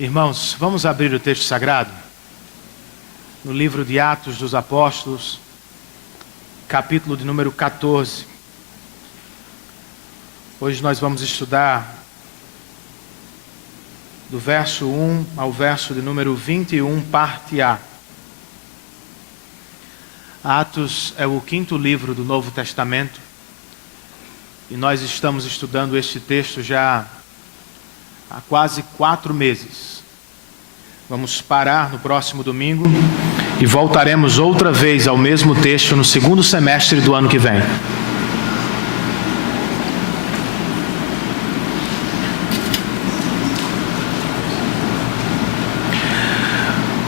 Irmãos, vamos abrir o texto sagrado no livro de Atos dos Apóstolos, capítulo de número 14. Hoje nós vamos estudar do verso 1 ao verso de número 21, parte A. Atos é o quinto livro do Novo Testamento e nós estamos estudando este texto já há quase 4 meses. Vamos parar no próximo domingo e voltaremos outra vez ao mesmo texto no segundo semestre do ano que vem.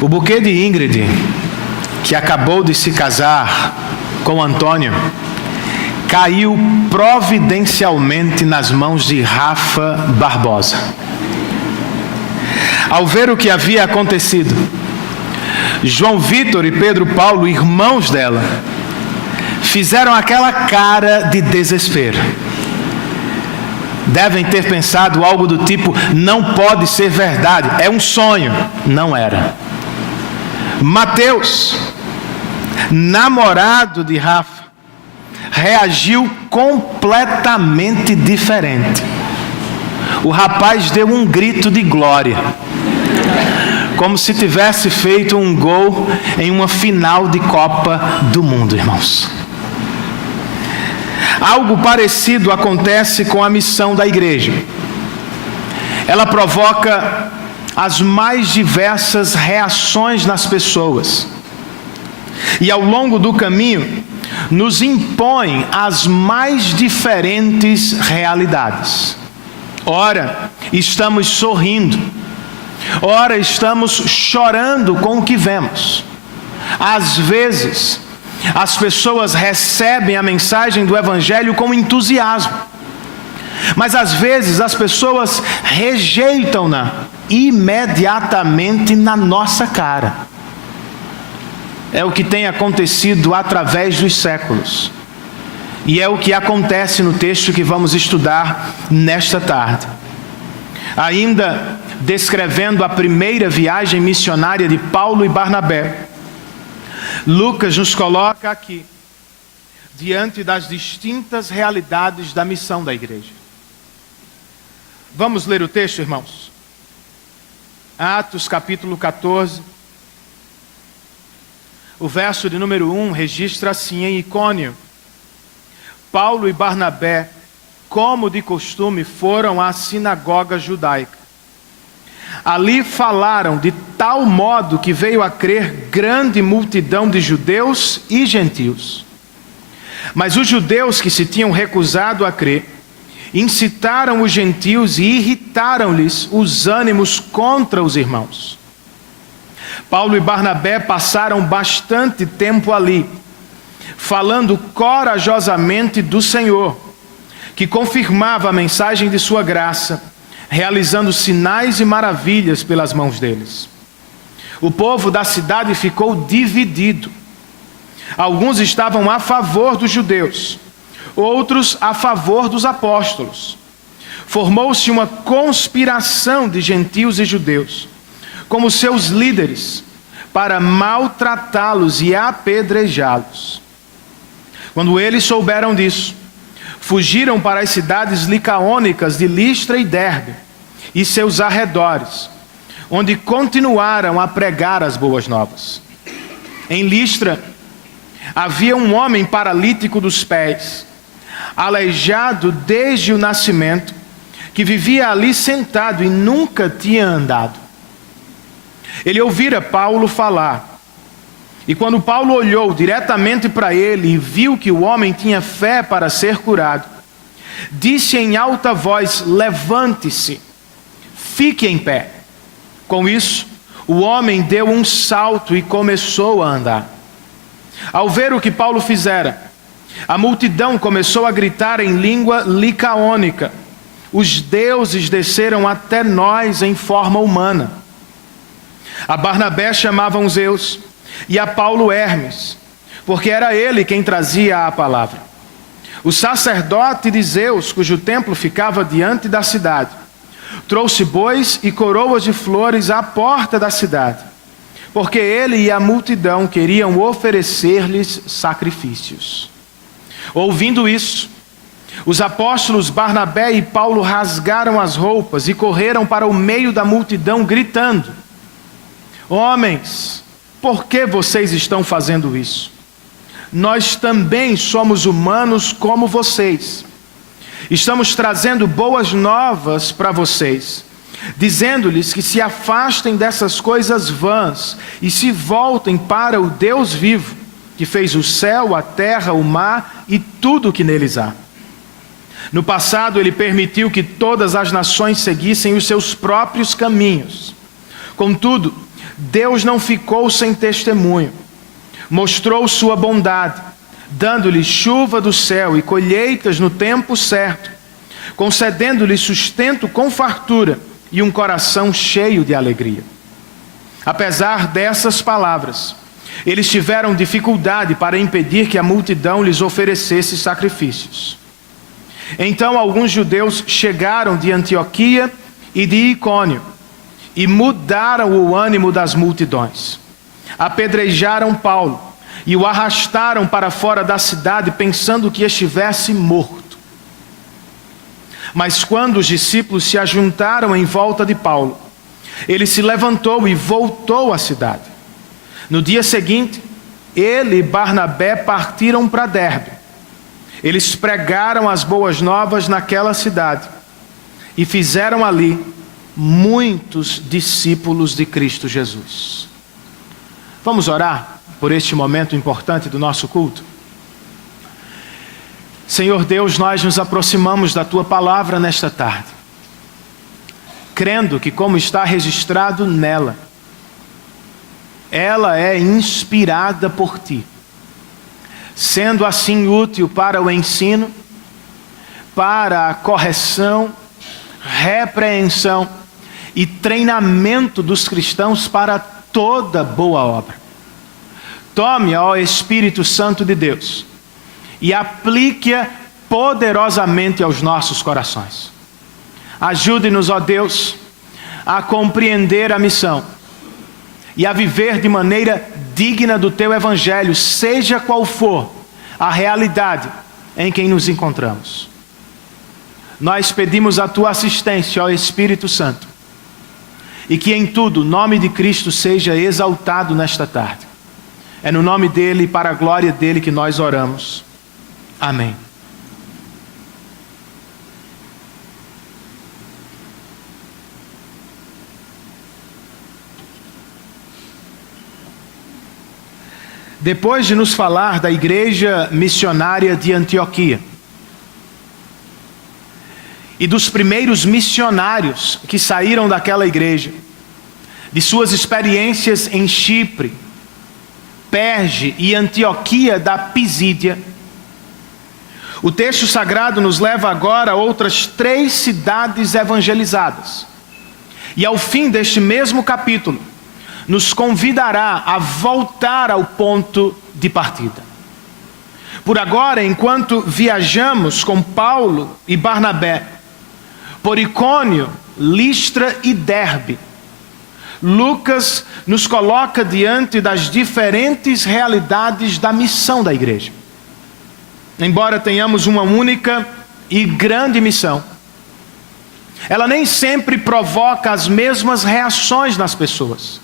O buquê de Ingrid, que acabou de se casar com Antônio, caiu providencialmente nas mãos de Rafa Barbosa. Ao ver o que havia acontecido, João Vitor e Pedro Paulo, irmãos dela, fizeram aquela cara de desespero. Devem ter pensado algo do tipo: não pode ser verdade, é um sonho. Não era. Mateus, namorado de Rafa, reagiu completamente diferente. O rapaz deu um grito de glória, como se tivesse feito um gol em uma final de Copa do Mundo, irmãos. Algo parecido acontece com a missão da igreja. Ela provoca as mais diversas reações nas pessoas. E ao longo do caminho, nos impõe as mais diferentes realidades. Ora, estamos sorrindo. Ora, estamos chorando com o que vemos. Às vezes, as pessoas recebem a mensagem do Evangelho com entusiasmo. Mas às vezes as pessoas rejeitam-na imediatamente na nossa cara. É o que tem acontecido através dos séculos. E é o que acontece no texto que vamos estudar nesta tarde. Ainda descrevendo a primeira viagem missionária de Paulo e Barnabé, Lucas nos coloca aqui, diante das distintas realidades da missão da igreja. Vamos ler o texto, irmãos? Atos capítulo 14, o verso de número 1 registra assim: em Icônio, Paulo e Barnabé, como de costume, foram à sinagoga judaica. Ali falaram de tal modo que veio a crer grande multidão de judeus e gentios. Mas os judeus que se tinham recusado a crer, incitaram os gentios e irritaram-lhes os ânimos contra os irmãos. Paulo e Barnabé passaram bastante tempo ali, falando corajosamente do Senhor, que confirmava a mensagem de sua graça, realizando sinais e maravilhas pelas mãos deles. O povo da cidade ficou dividido. Alguns estavam a favor dos judeus, outros a favor dos apóstolos. Formou-se uma conspiração de gentios e judeus, como seus líderes, para maltratá-los e apedrejá-los. Quando eles souberam disso, fugiram para as cidades licaônicas de Listra e Derbe e seus arredores, onde continuaram a pregar as boas novas. Em Listra, havia um homem paralítico dos pés, aleijado desde o nascimento, que vivia ali sentado e nunca tinha andado. Ele ouvira Paulo falar, e quando Paulo olhou diretamente para ele e viu que o homem tinha fé para ser curado, disse em alta voz: levante-se, fique em pé. Com isso, o homem deu um salto e começou a andar. Ao ver o que Paulo fizera, a multidão começou a gritar em língua licaônica: os deuses desceram até nós em forma humana. A Barnabé chamavam Zeus e a Paulo Hermes, porque era ele quem trazia a palavra. O sacerdote de Zeus, cujo templo ficava diante da cidade, Trouxe bois e coroas de flores à porta da cidade, porque ele e a multidão queriam oferecer-lhes sacrifícios. Ouvindo isso, os apóstolos Barnabé e Paulo rasgaram as roupas e correram para o meio da multidão, gritando: Homens, por que vocês estão fazendo isso? Nós também somos humanos como vocês. Estamos trazendo boas novas para vocês, dizendo-lhes que se afastem dessas coisas vãs e se voltem para o Deus vivo, que fez o céu, a terra, o mar e tudo o que neles há. No passado, ele permitiu que todas as nações seguissem os seus próprios caminhos. Contudo, Deus não ficou sem testemunho. Mostrou sua bondade, dando-lhe chuva do céu e colheitas no tempo certo, concedendo-lhe sustento com fartura e um coração cheio de alegria. Apesar dessas palavras, eles tiveram dificuldade para impedir que a multidão lhes oferecesse sacrifícios. Então alguns judeus chegaram de Antioquia e de Icônio e mudaram o ânimo das multidões. Apedrejaram Paulo e o arrastaram para fora da cidade, pensando que estivesse morto. Mas quando os discípulos se ajuntaram em volta de Paulo, ele se levantou e voltou à cidade. No dia seguinte, ele e Barnabé partiram para Derbe. Eles pregaram as boas novas naquela cidade e fizeram ali muitos discípulos de Cristo Jesus. Vamos orar por este momento importante do nosso culto? Senhor Deus, nós nos aproximamos da Tua palavra nesta tarde, crendo que, como está registrado nela, ela é inspirada por Ti, sendo assim útil para o ensino, para a correção, repreensão e treinamento dos cristãos para toda boa obra. Tome, ó Espírito Santo de Deus, e aplique-a poderosamente aos nossos corações. Ajude-nos, ó Deus, a compreender a missão e a viver de maneira digna do Teu Evangelho, seja qual for a realidade em que nos encontramos. Nós pedimos a Tua assistência, ó Espírito Santo, e que em tudo o nome de Cristo seja exaltado nesta tarde. É no nome dEle e para a glória dEle que nós oramos. Amém. Depois de nos falar da igreja missionária de Antioquia e dos primeiros missionários que saíram daquela igreja, de suas experiências em Chipre, Perge e Antioquia da Pisídia, o texto sagrado nos leva agora a outras 3 cidades evangelizadas. E ao fim deste mesmo capítulo, nos convidará a voltar ao ponto de partida. Por agora, enquanto viajamos com Paulo e Barnabé por Icônio, Listra e Derbe, Lucas nos coloca diante das diferentes realidades da missão da igreja. Embora tenhamos uma única e grande missão, ela nem sempre provoca as mesmas reações nas pessoas.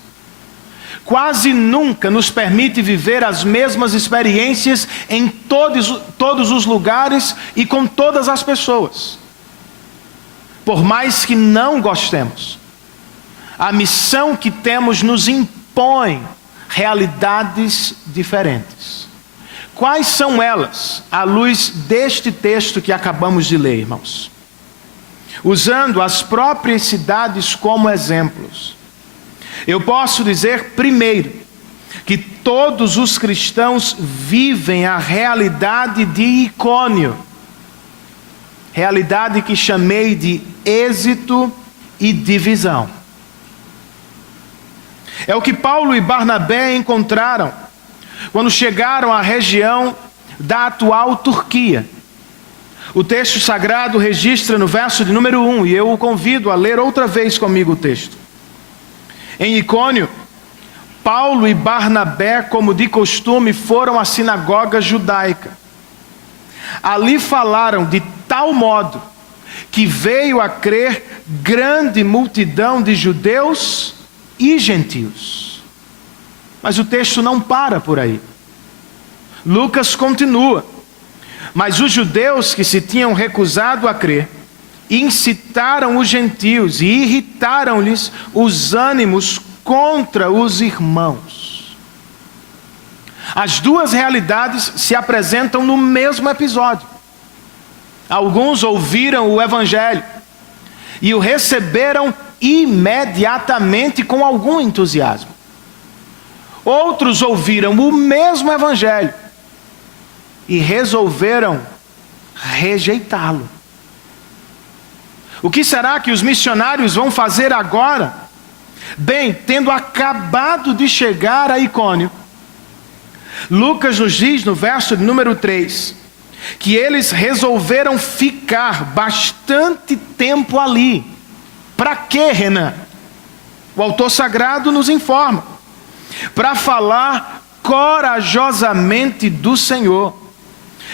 Quase nunca nos permite viver as mesmas experiências em todos os lugares e com todas as pessoas. Por mais que não gostemos, a missão que temos nos impõe realidades diferentes. Quais são elas, à luz deste texto que acabamos de ler, irmãos? Usando as próprias cidades como exemplos, eu posso dizer, primeiro, que todos os cristãos vivem a realidade de Icônio, realidade que chamei de êxito e divisão. É o que Paulo e Barnabé encontraram quando chegaram à região da atual Turquia. O texto sagrado registra no verso de número 1, e eu o convido a ler outra vez comigo o texto. Em Icônio, Paulo e Barnabé, como de costume, foram à sinagoga judaica. Ali falaram de tal modo que veio a crer grande multidão de judeus e gentios. Mas o texto não para por aí. Lucas continua. Mas os judeus que se tinham recusado a crer incitaram os gentios e irritaram-lhes os ânimos contra os irmãos. As duas realidades se apresentam no mesmo episódio. Alguns ouviram o evangelho e o receberam imediatamente com algum entusiasmo. Outros ouviram o mesmo evangelho e resolveram rejeitá-lo. O que será que os missionários vão fazer agora? Bem, tendo acabado de chegar a Icônio, Lucas nos diz no verso de número 3, que eles resolveram ficar bastante tempo ali. Para quê, Renan? O autor sagrado nos informa. Para falar corajosamente do Senhor,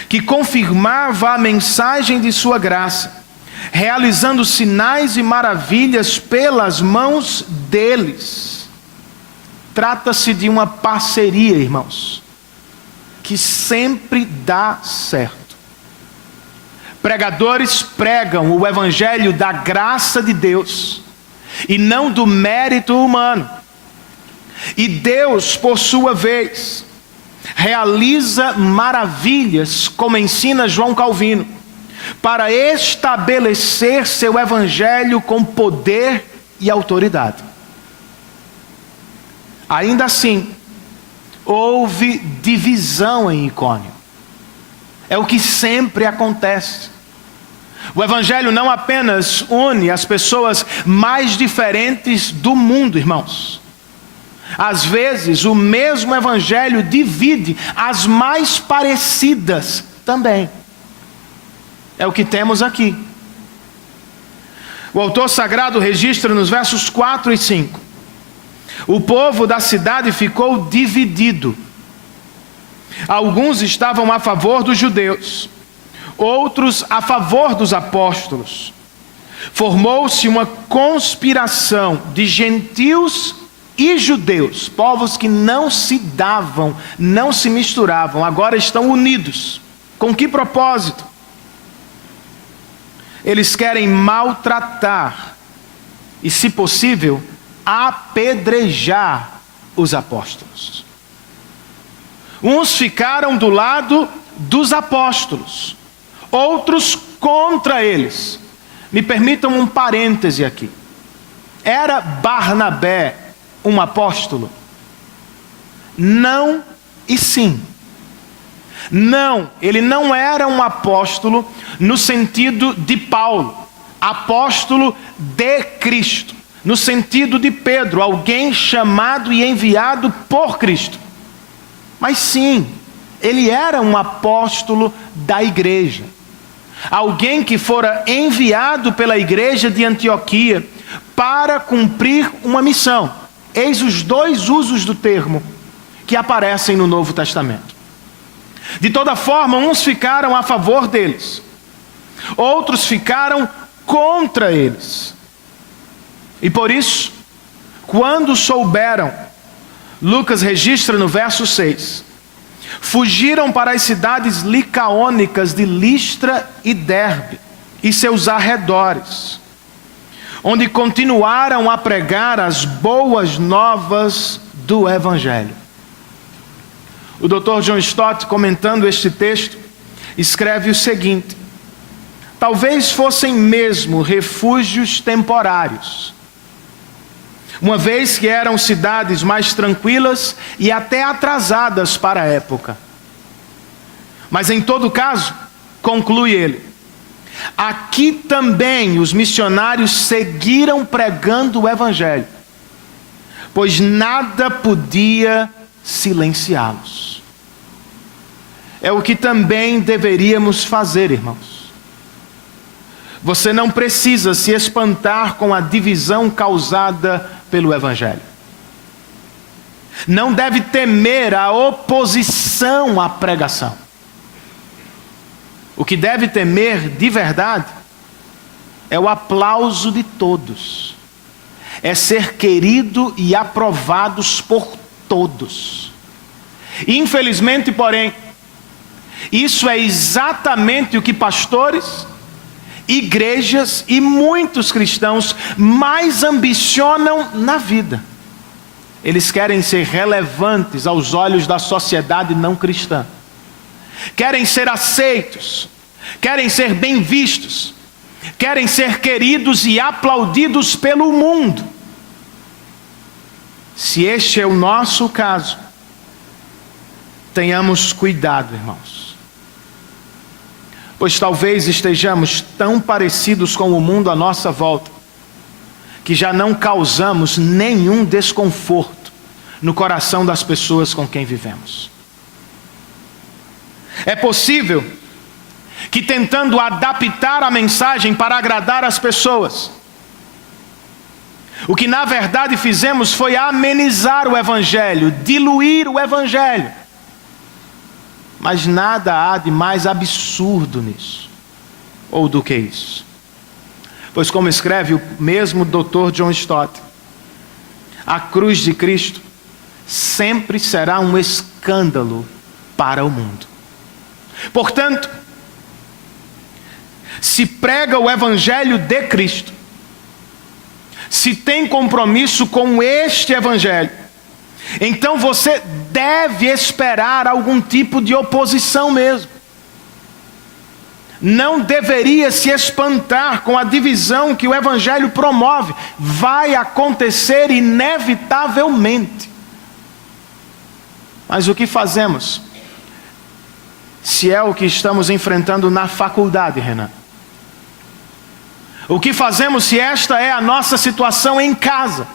que confirmava a mensagem de sua graça, realizando sinais e maravilhas pelas mãos deles. Trata-se de uma parceria, irmãos, que sempre dá certo. Pregadores pregam o evangelho da graça de Deus e não do mérito humano. E Deus, por sua vez, realiza maravilhas, como ensina João Calvino, para estabelecer seu evangelho com poder e autoridade. Ainda assim, houve divisão em Icônio. É o que sempre acontece. O evangelho não apenas une as pessoas mais diferentes do mundo, irmãos. Às vezes, o mesmo evangelho divide as mais parecidas também. É o que temos aqui. O autor sagrado registra nos versos 4 e 5. O povo da cidade ficou dividido. Alguns estavam a favor dos judeus, outros a favor dos apóstolos. Formou-se uma conspiração de gentios e judeus, povos que não se davam, não se misturavam, agora estão unidos. Com que propósito? Eles querem maltratar e, se possível, apedrejar os apóstolos. Uns ficaram do lado dos apóstolos, outros contra eles. Me permitam um parêntese aqui. Era Barnabé um apóstolo? Não e sim. Não, ele não era um apóstolo no sentido de Paulo, apóstolo de Cristo, no sentido de Pedro, alguém chamado e enviado por Cristo. Mas sim, ele era um apóstolo da igreja, alguém que fora enviado pela igreja de Antioquia para cumprir uma missão. Eis os dois usos do termo que aparecem no Novo Testamento. De toda forma, uns ficaram a favor deles, outros ficaram contra eles. E por isso, quando souberam, Lucas registra no verso 6, fugiram para as cidades licaônicas de Listra e Derbe e seus arredores, onde continuaram a pregar as boas novas do Evangelho. O Dr. John Stott, comentando este texto, escreve o seguinte: talvez fossem mesmo refúgios temporários, uma vez que eram cidades mais tranquilas e até atrasadas para a época. Mas em todo caso, conclui ele, aqui também os missionários seguiram pregando o Evangelho, pois nada podia silenciá-los. É o que também deveríamos fazer, irmãos. você não precisa se espantar com a divisão causada pelo Evangelho. Não deve temer a oposição à pregação. O que deve temer de verdade é o aplauso de todos. É ser querido e aprovados por todos. Infelizmente, porém, isso é exatamente o que pastores, igrejas e muitos cristãos mais ambicionam na vida. Eles querem ser relevantes aos olhos da sociedade não cristã. Querem ser aceitos, querem ser bem vistos, querem ser queridos e aplaudidos pelo mundo. Se este é o nosso caso, tenhamos cuidado, irmãos. Pois talvez estejamos tão parecidos com o mundo à nossa volta, que já não causamos nenhum desconforto no coração das pessoas com quem vivemos. É possível que, tentando adaptar a mensagem para agradar as pessoas, o que na verdade fizemos foi amenizar o Evangelho, diluir o Evangelho. Mas nada há de mais absurdo nisso, ou do que isso. Pois, como escreve o mesmo Dr. John Stott, a cruz de Cristo sempre será um escândalo para o mundo. Portanto, se prega o Evangelho de Cristo, se tem compromisso com este Evangelho, então você deve esperar algum tipo de oposição mesmo. Não deveria se espantar com a divisão que o Evangelho promove. Vai acontecer inevitavelmente. Mas o que fazemos se é o que estamos enfrentando na faculdade, Renan? O que fazemos se esta é a nossa situação em casa?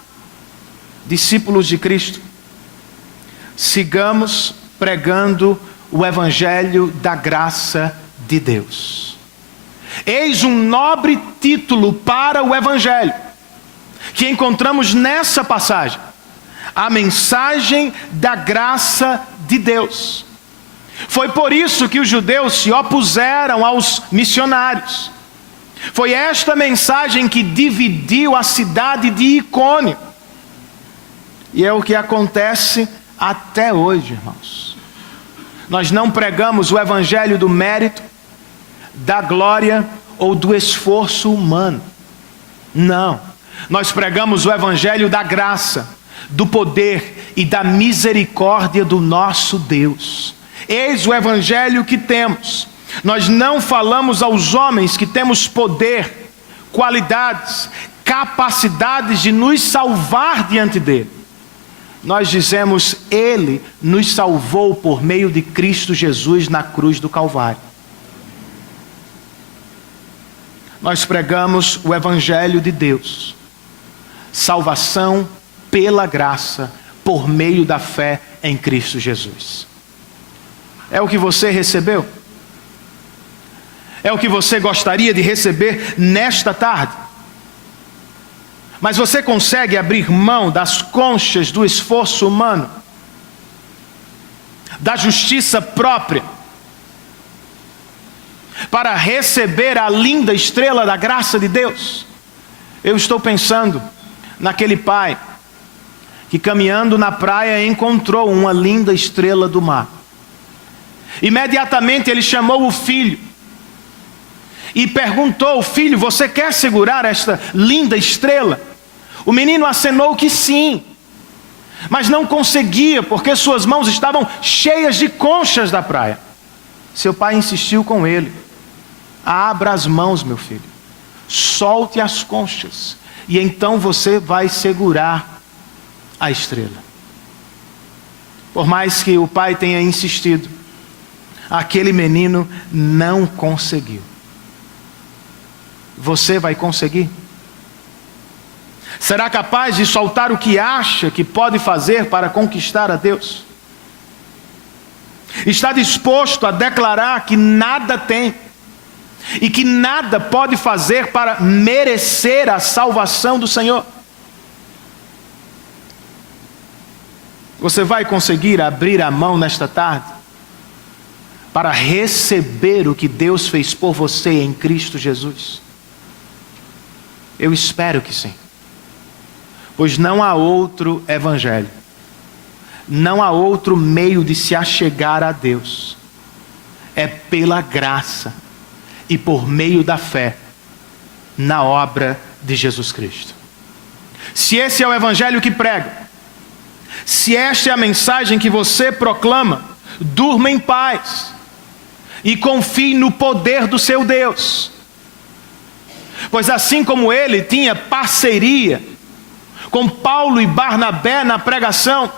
Discípulos de Cristo, sigamos pregando o Evangelho da graça de Deus. Eis um nobre título para o Evangelho, que encontramos nessa passagem: a mensagem da graça de Deus. Foi por isso que os judeus se opuseram aos missionários. Foi esta mensagem que dividiu a cidade de Icônio. E é o que acontece até hoje, irmãos. Nós não pregamos o Evangelho do mérito, da glória ou do esforço humano. Não. Nós pregamos o Evangelho da graça, do poder e da misericórdia do nosso Deus. Eis o Evangelho que temos. Nós não falamos aos homens que temos poder, qualidades, capacidades de nos salvar diante dele. Nós dizemos: Ele nos salvou por meio de Cristo Jesus na cruz do Calvário. Nós pregamos o Evangelho de Deus, salvação pela graça, por meio da fé em Cristo Jesus. É o que você recebeu? É o que você gostaria de receber nesta tarde? Mas você consegue abrir mão das conchas do esforço humano, da justiça própria, para receber a linda estrela da graça de Deus? Eu estou pensando naquele pai que, caminhando na praia, encontrou uma linda estrela do mar. Imediatamente ele chamou o filho e perguntou: filho, você quer segurar esta linda estrela? O menino acenou que sim, mas não conseguia, porque suas mãos estavam cheias de conchas da praia. Seu pai insistiu com ele: abra as mãos, meu filho, solte as conchas, e então você vai segurar a estrela. Por mais que o pai tenha insistido, aquele menino não conseguiu. Você vai conseguir? Será capaz de soltar o que acha que pode fazer para conquistar a Deus? Está disposto a declarar que nada tem, e que nada pode fazer para merecer a salvação do Senhor. Você vai conseguir abrir a mão nesta tarde para receber o que Deus fez por você em Cristo Jesus? Eu espero que sim. Pois não há outro evangelho, não há outro meio de se achegar a Deus. É pela graça e por meio da fé na obra de Jesus Cristo. Se esse é o evangelho que prega, se esta é a mensagem que você proclama, durma em paz e confie no poder do seu Deus. Pois assim como ele tinha parceria com Paulo e Barnabé na pregação,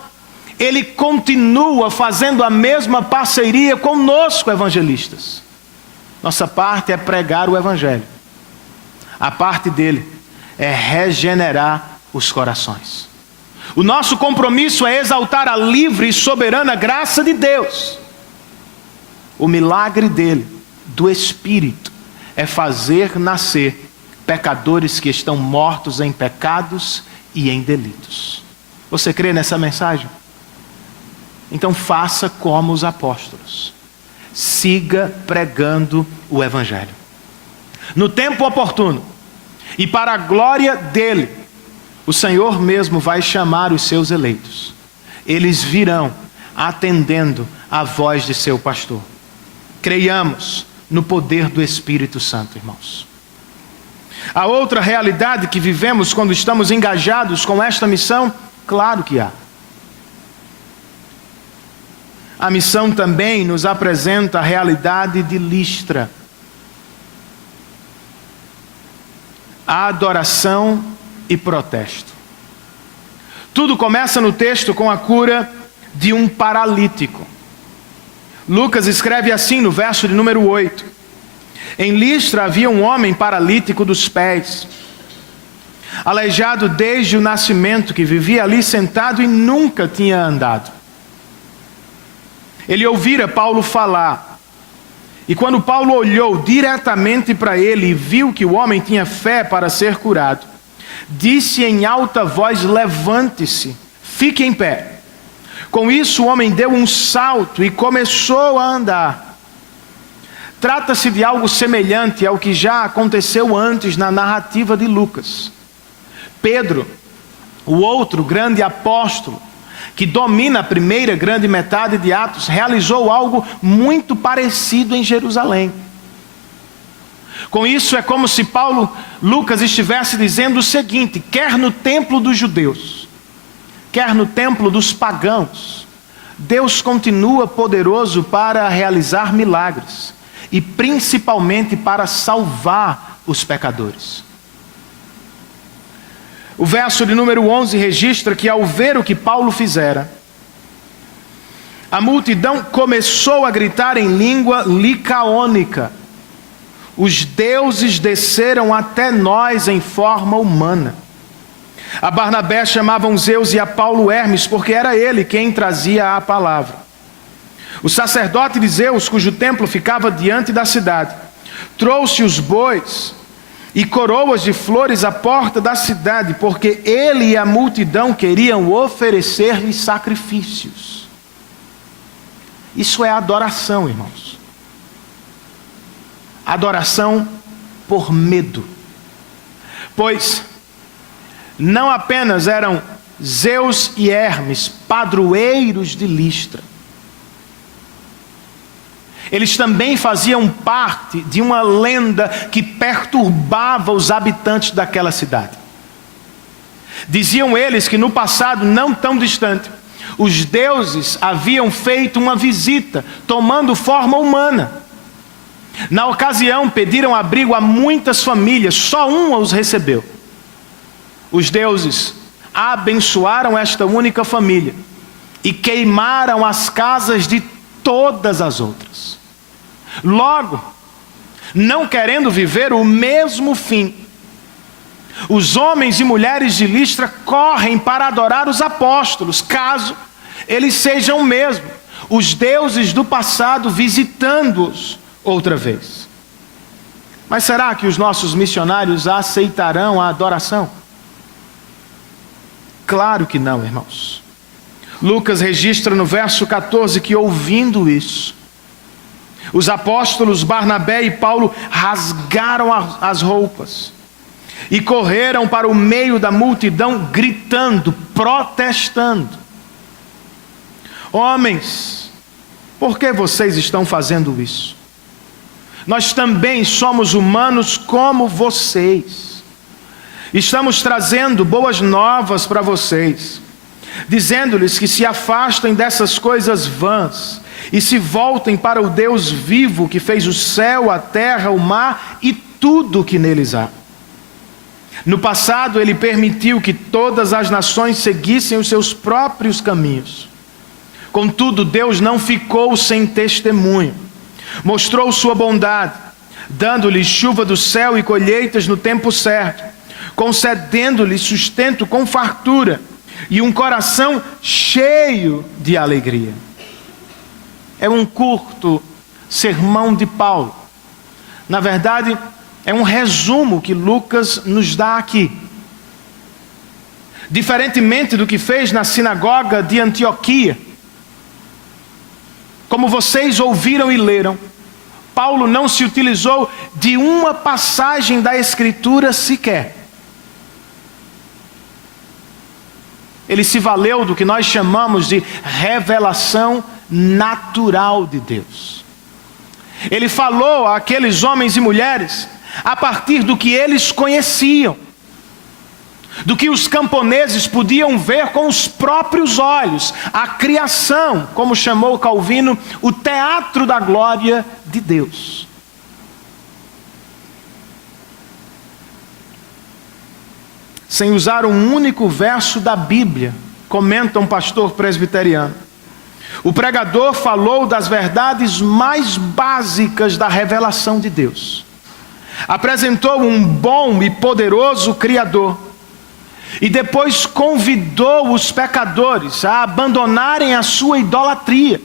ele continua fazendo a mesma parceria conosco, evangelistas. Nossa parte é pregar o evangelho. A parte dele é regenerar os corações. O nosso compromisso é exaltar a livre e soberana graça de Deus. O milagre dele, do Espírito, é fazer nascer pecadores que estão mortos em pecados e em delitos. Você crê nessa mensagem? Então faça como os apóstolos. Siga pregando o evangelho. No tempo oportuno e para a glória dele, o Senhor mesmo vai chamar os seus eleitos. Eles virão atendendo à voz de seu pastor. Creiamos no poder do Espírito Santo, irmãos. A outra realidade que vivemos quando estamos engajados com esta missão, claro que há. A missão também nos apresenta a realidade de Listra. A adoração e protesto. Tudo começa no texto com a cura de um paralítico. Lucas escreve assim no verso de número 8. Em Listra havia um homem paralítico dos pés, aleijado desde o nascimento, que vivia ali sentado e nunca tinha andado. Ele ouvira Paulo falar, e quando Paulo olhou diretamente para ele e viu que o homem tinha fé para ser curado, disse em alta voz: levante-se, fique em pé. Com isso o homem deu um salto e começou a andar. Trata-se de algo semelhante ao que já aconteceu antes na narrativa de Lucas. Pedro, o outro grande apóstolo, que domina a primeira grande metade de Atos, realizou algo muito parecido em Jerusalém. Com isso é como se Lucas estivesse dizendo o seguinte: quer no templo dos judeus, quer no templo dos pagãos, Deus continua poderoso para realizar milagres, e principalmente para salvar os pecadores. O verso de número 11 registra que, ao ver o que Paulo fizera, a multidão começou a gritar em língua licaônica: os deuses desceram até nós em forma humana. A Barnabé chamavam Zeus e a Paulo Hermes, porque era ele quem trazia a palavra. O sacerdote de Zeus, cujo templo ficava diante da cidade, trouxe os bois e coroas de flores à porta da cidade, porque ele e a multidão queriam oferecer-lhe sacrifícios. Isso é adoração, irmãos. Adoração por medo. Pois não apenas eram Zeus e Hermes padroeiros de Listra, eles também faziam parte de uma lenda que perturbava os habitantes daquela cidade. Diziam eles que no passado não tão distante, os deuses haviam feito uma visita, tomando forma humana. Na ocasião, pediram abrigo a muitas famílias, só uma os recebeu. Os deuses abençoaram esta única família e queimaram as casas de todas as outras. Logo, não querendo viver o mesmo fim, os homens e mulheres de Listra correm para adorar os apóstolos, caso eles sejam mesmo os deuses do passado visitando-os outra vez. Mas será que os nossos missionários aceitarão a adoração? Claro que não, irmãos. Lucas registra no verso 14 que, ouvindo isso, os apóstolos Barnabé e Paulo rasgaram as roupas e correram para o meio da multidão, gritando, protestando: homens, por que vocês estão fazendo isso? Nós também somos humanos como vocês. Estamos trazendo boas novas para vocês, dizendo-lhes que se afastem dessas coisas vãs e se voltem para o Deus vivo que fez o céu, a terra, o mar e tudo o que neles há. No passado ele permitiu que todas as nações seguissem os seus próprios caminhos. Contudo, Deus não ficou sem testemunho. Mostrou sua bondade, dando-lhes chuva do céu e colheitas no tempo certo, concedendo-lhes sustento com fartura e um coração cheio de alegria. É um curto sermão de Paulo. Na verdade, é um resumo que Lucas nos dá aqui. Diferentemente do que fez na sinagoga de Antioquia, como vocês ouviram e leram, Paulo não se utilizou de uma passagem da Escritura sequer. Ele se valeu do que nós chamamos de revelação natural de Deus. Ele falou àqueles homens e mulheres a partir do que eles conheciam, do que os camponeses podiam ver com os próprios olhos, a criação, como chamou Calvino, o teatro da glória de Deus. Sem usar um único verso da Bíblia, comenta um pastor presbiteriano, o pregador falou das verdades mais básicas da revelação de Deus. Apresentou um bom e poderoso Criador, e depois convidou os pecadores a abandonarem a sua idolatria,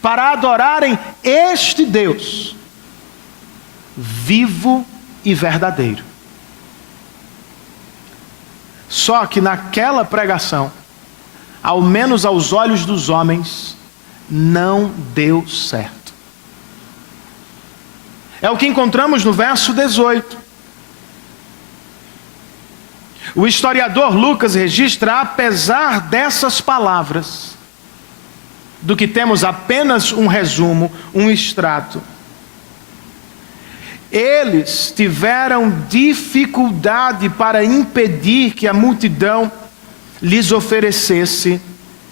para adorarem este Deus, vivo e verdadeiro. Só que naquela pregação, ao menos aos olhos dos homens, não deu certo. É o que encontramos no verso 18. O historiador Lucas registra, apesar dessas palavras, do que temos apenas um resumo, um extrato, eles tiveram dificuldade para impedir que a multidão lhes oferecesse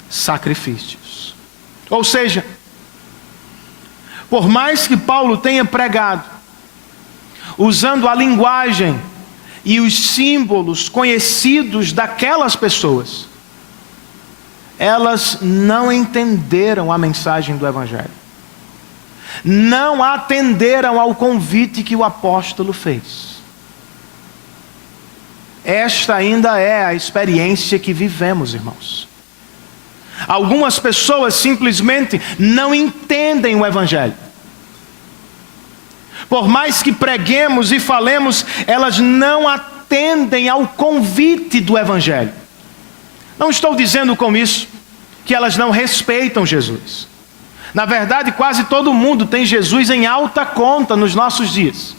sacrifícios. Ou seja, por mais que Paulo tenha pregado, usando a linguagem e os símbolos conhecidos daquelas pessoas, elas não entenderam a mensagem do Evangelho. Não atenderam ao convite que o apóstolo fez. Esta ainda é a experiência que vivemos, irmãos. Algumas pessoas simplesmente não entendem o Evangelho. Por mais que preguemos e falemos, elas não atendem ao convite do Evangelho. Não estou dizendo com isso que elas não respeitam Jesus. Na verdade, quase todo mundo tem Jesus em alta conta nos nossos dias.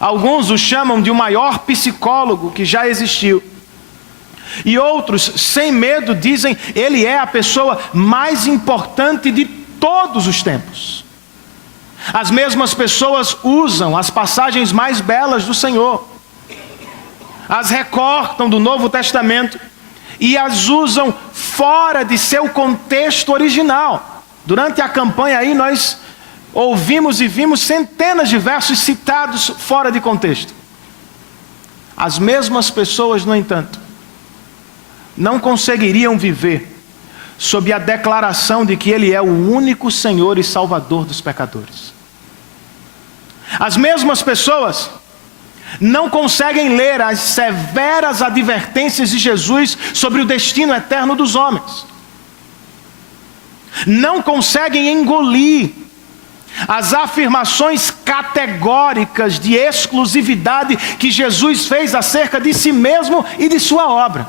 Alguns o chamam de o maior psicólogo que já existiu. E outros, sem medo, dizem: ele é a pessoa mais importante de todos os tempos. As mesmas pessoas usam as passagens mais belas do Senhor, as recortam do Novo Testamento e as usam fora de seu contexto original. Durante a campanha aí nós ouvimos e vimos centenas de versos citados fora de contexto. As mesmas pessoas, no entanto, não conseguiriam viver sob a declaração de que Ele é o único Senhor e Salvador dos pecadores. As mesmas pessoas não conseguem ler as severas advertências de Jesus sobre o destino eterno dos homens. Não conseguem engolir As afirmações categóricas de exclusividade que Jesus fez acerca de si mesmo e de sua obra.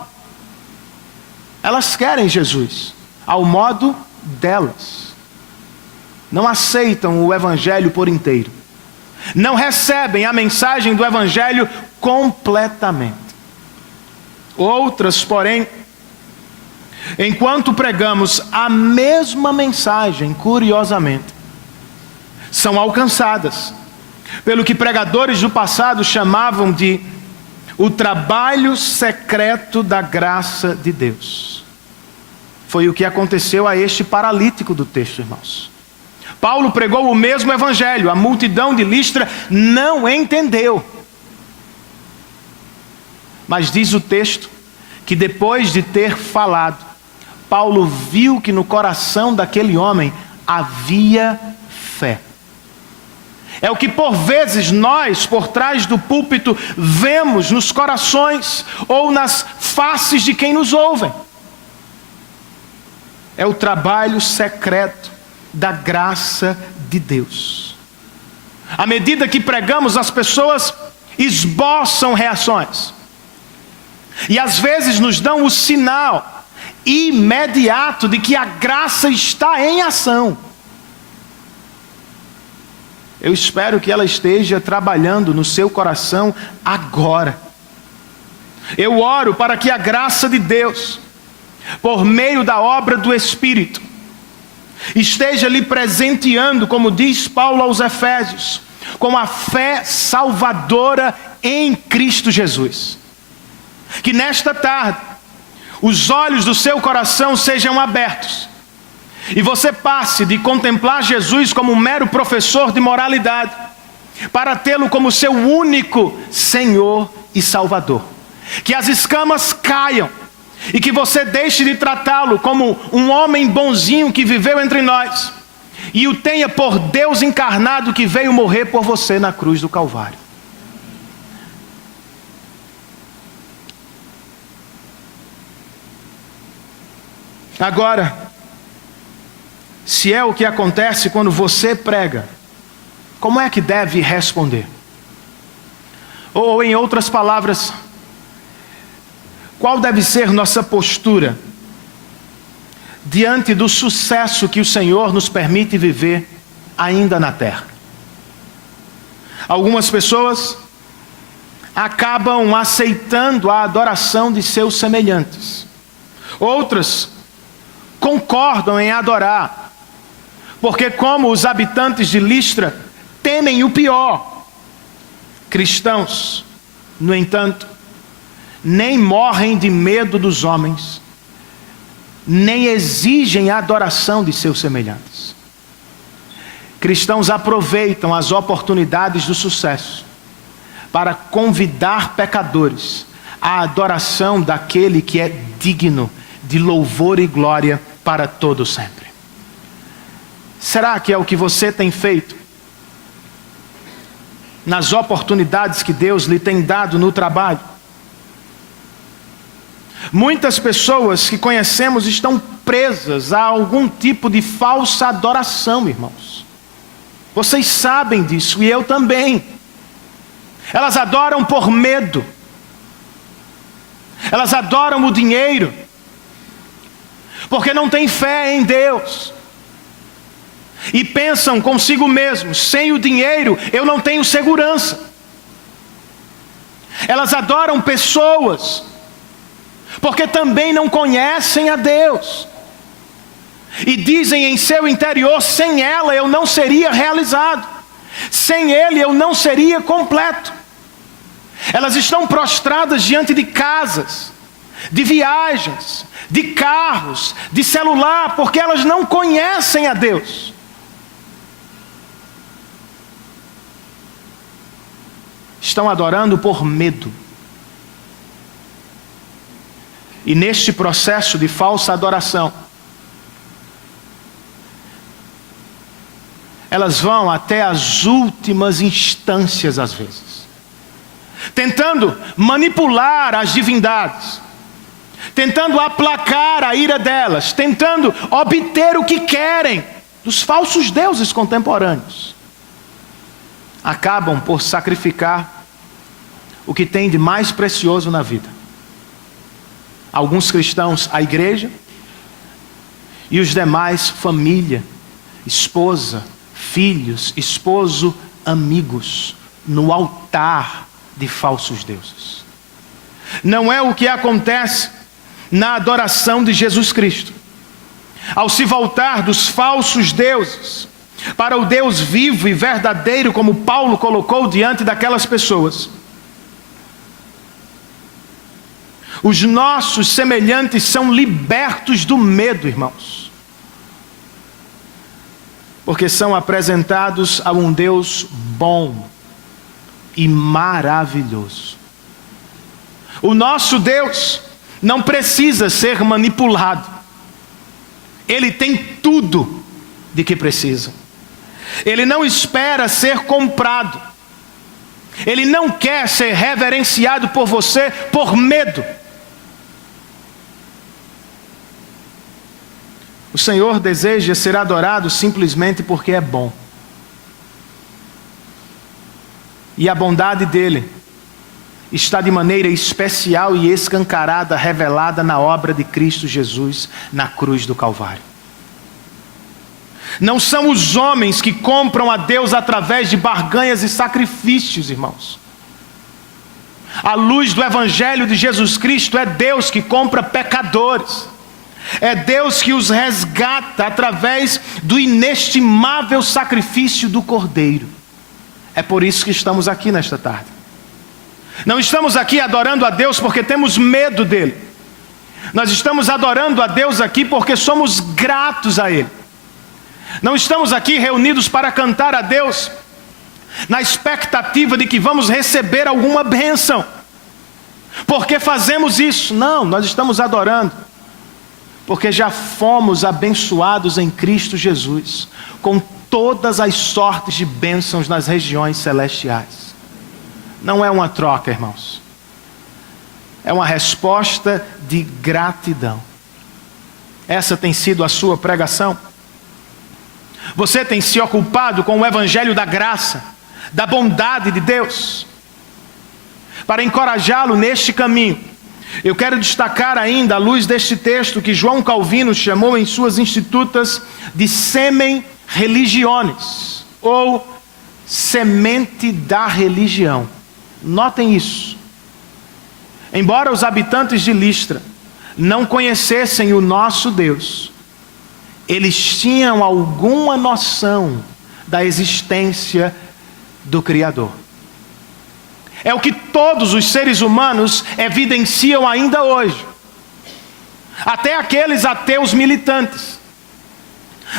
Elas querem Jesus ao modo delas. Não aceitam o Evangelho por inteiro. Não recebem a mensagem do Evangelho completamente. Outras, porém, enquanto pregamos a mesma mensagem, curiosamente, são alcançadas pelo que pregadores do passado chamavam de o trabalho secreto da graça de Deus. Foi o que aconteceu a este paralítico do texto, irmãos. Paulo pregou o mesmo evangelho, a multidão de Listra não entendeu. Mas diz o texto que depois de ter falado, Paulo viu que no coração daquele homem havia fé. É o que por vezes nós, por trás do púlpito, vemos nos corações ou nas faces de quem nos ouvem. É o trabalho secreto da graça de Deus. À medida que pregamos, as pessoas esboçam reações. E às vezes nos dão o sinal imediato de que a graça está em ação. Eu espero que ela esteja trabalhando no seu coração agora. Eu oro para que a graça de Deus, por meio da obra do Espírito, esteja lhe presenteando, como diz Paulo aos Efésios, com a fé salvadora em Cristo Jesus. Que nesta tarde, os olhos do seu coração sejam abertos, e você passe de contemplar Jesus como um mero professor de moralidade, para tê-lo como seu único Senhor e Salvador. Que as escamas caiam, e que você deixe de tratá-lo como um homem bonzinho que viveu entre nós, e o tenha por Deus encarnado que veio morrer por você na cruz do Calvário. Agora, se é o que acontece quando você prega, como é que deve responder? Ou em outras palavras, qual deve ser nossa postura diante do sucesso que o Senhor nos permite viver ainda na terra? Algumas pessoas acabam aceitando a adoração de seus semelhantes. Outras concordam em adorar, porque como os habitantes de Listra temem o pior. Cristãos, no entanto, nem morrem de medo dos homens, nem exigem a adoração de seus semelhantes. Cristãos aproveitam as oportunidades do sucesso para convidar pecadores à adoração daquele que é digno de louvor e glória para todo sempre. Será que é o que você tem feito nas oportunidades que Deus lhe tem dado no trabalho? Muitas pessoas que conhecemos estão presas a algum tipo de falsa adoração, irmãos. Vocês sabem disso e eu também. Elas adoram por medo. Elas adoram o dinheiro, porque não têm fé em Deus. E pensam consigo mesmos: sem o dinheiro eu não tenho segurança. Elas adoram pessoas, porque também não conhecem a Deus. E dizem em seu interior: sem ela eu não seria realizado. Sem Ele eu não seria completo. Elas estão prostradas diante de casas, de viagens, de carros, de celular, porque elas não conhecem a Deus. Estão adorando por medo. E neste processo de falsa adoração, elas vão até as últimas instâncias às vezes, tentando manipular as divindades, tentando aplacar a ira delas, tentando obter o que querem, dos falsos deuses contemporâneos, acabam por sacrificar o que tem de mais precioso na vida. Alguns cristãos, a igreja, e os demais, família, esposa, filhos, esposo, amigos, no altar de falsos deuses. Não é o que acontece na adoração de Jesus Cristo. Ao se voltar dos falsos deuses para o Deus vivo e verdadeiro, como Paulo colocou diante daquelas pessoas, os nossos semelhantes são libertos do medo, irmãos, porque são apresentados a um Deus bom e maravilhoso. O nosso Deus não precisa ser manipulado. Ele tem tudo de que precisa. Ele não espera ser comprado. Ele não quer ser reverenciado por você por medo. O Senhor deseja ser adorado simplesmente porque é bom. E a bondade dele está de maneira especial e escancarada, revelada na obra de Cristo Jesus na cruz do Calvário. Não são os homens que compram a Deus através de barganhas e sacrifícios, irmãos. À luz do Evangelho de Jesus Cristo, é Deus que compra pecadores. É Deus que os resgata através do inestimável sacrifício do Cordeiro. É por isso que estamos aqui nesta tarde. Não estamos aqui adorando a Deus porque temos medo dele. Nós estamos adorando a Deus aqui porque somos gratos a ele. Não estamos aqui reunidos para cantar a Deus na expectativa de que vamos receber alguma bênção, porque fazemos isso. Não, nós estamos adorando porque já fomos abençoados em Cristo Jesus com todas as sortes de bênçãos nas regiões celestiais. Não é uma troca, irmãos. É uma resposta de gratidão. Essa tem sido a sua pregação. Você tem se ocupado com o evangelho da graça, da bondade de Deus. Para encorajá-lo neste caminho, eu quero destacar ainda, à luz deste texto, que João Calvino chamou em suas institutas de semen religiones, ou semente da religião. Notem isso. Embora os habitantes de Listra não conhecessem o nosso Deus, eles tinham alguma noção da existência do Criador. É o que todos os seres humanos evidenciam ainda hoje. Até aqueles ateus militantes.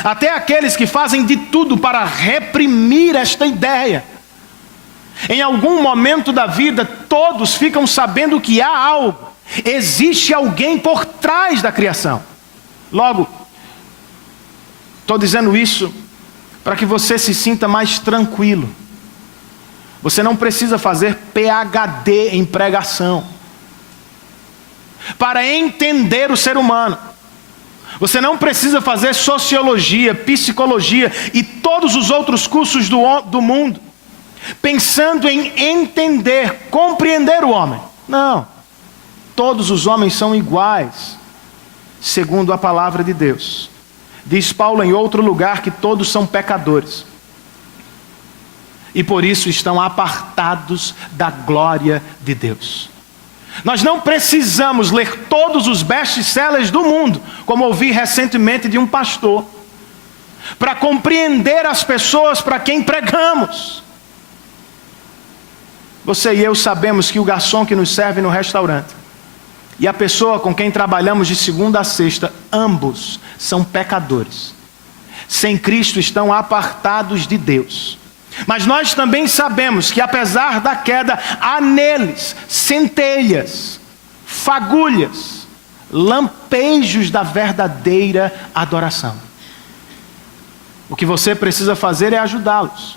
Até aqueles que fazem de tudo para reprimir esta ideia. Em algum momento da vida, todos ficam sabendo que há algo. Existe alguém por trás da criação. Logo, estou dizendo isso para que você se sinta mais tranquilo. Você não precisa fazer PhD em pregação para entender o ser humano. Você não precisa fazer sociologia, psicologia e todos os outros cursos do mundo pensando em entender, compreender o homem. Não. Todos os homens são iguais, segundo a palavra de Deus. Diz Paulo em outro lugar que todos são pecadores. E por isso estão apartados da glória de Deus. Nós não precisamos ler todos os best-sellers do mundo, como ouvi recentemente de um pastor, para compreender as pessoas para quem pregamos. Você e eu sabemos que o garçom que nos serve no restaurante e a pessoa com quem trabalhamos de segunda a sexta, ambos são pecadores. Sem Cristo estão apartados de Deus. Mas nós também sabemos que apesar da queda, há neles centelhas, fagulhas, lampejos da verdadeira adoração. O que você precisa fazer é ajudá-los.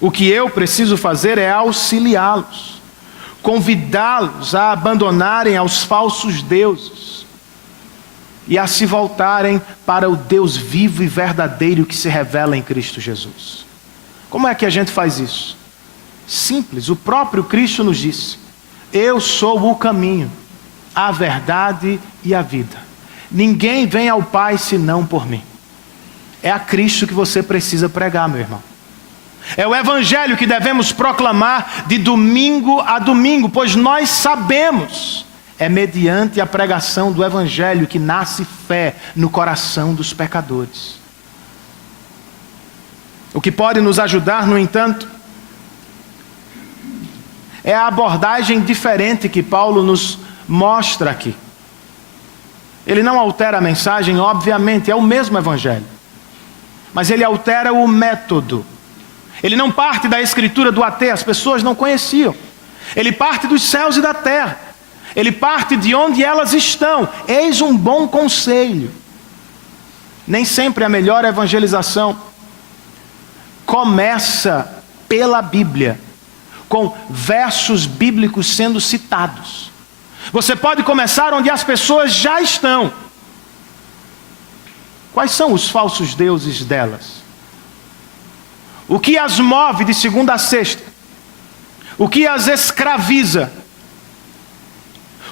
O que eu preciso fazer é auxiliá-los, convidá-los a abandonarem aos falsos deuses e a se voltarem para o Deus vivo e verdadeiro que se revela em Cristo Jesus. Como é que a gente faz isso? Simples, o próprio Cristo nos disse: eu sou o caminho, a verdade e a vida. Ninguém vem ao Pai senão por mim. É a Cristo que você precisa pregar, meu irmão. É o Evangelho que devemos proclamar de domingo a domingo, pois nós sabemos, é mediante a pregação do Evangelho que nasce fé no coração dos pecadores. O que pode nos ajudar, no entanto, é a abordagem diferente que Paulo nos mostra aqui. Ele não altera a mensagem, obviamente, é o mesmo Evangelho. Mas ele altera o método. Ele não parte da escritura do AT, as pessoas não conheciam. Ele parte dos céus e da terra. Ele parte de onde elas estão. Eis um bom conselho. Nem sempre a melhor evangelização começa pela Bíblia, com versos bíblicos sendo citados. Você pode começar onde as pessoas já estão. Quais são os falsos deuses delas? O que as move de segunda a sexta? O que as escraviza?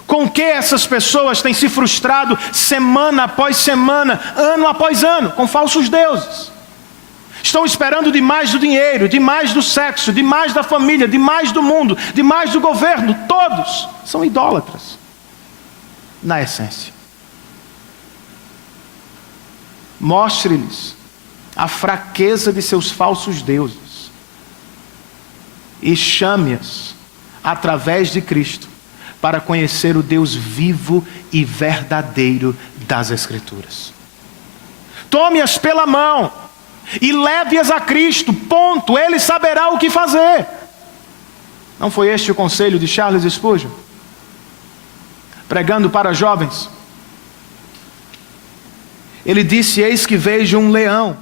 Com que essas pessoas têm se frustrado semana após semana, ano após ano, com falsos deuses? Estão esperando demais do dinheiro, demais do sexo, demais da família, demais do mundo, demais do governo. Todos são idólatras, na essência. Mostre-lhes a fraqueza de seus falsos deuses e chame-as, através de Cristo, para conhecer o Deus vivo e verdadeiro das Escrituras. Tome-as pela mão e leve-as a Cristo, ponto. Ele saberá o que fazer. Não foi este o conselho de Charles Spurgeon, pregando para jovens? Ele disse: eis que vejo um leão.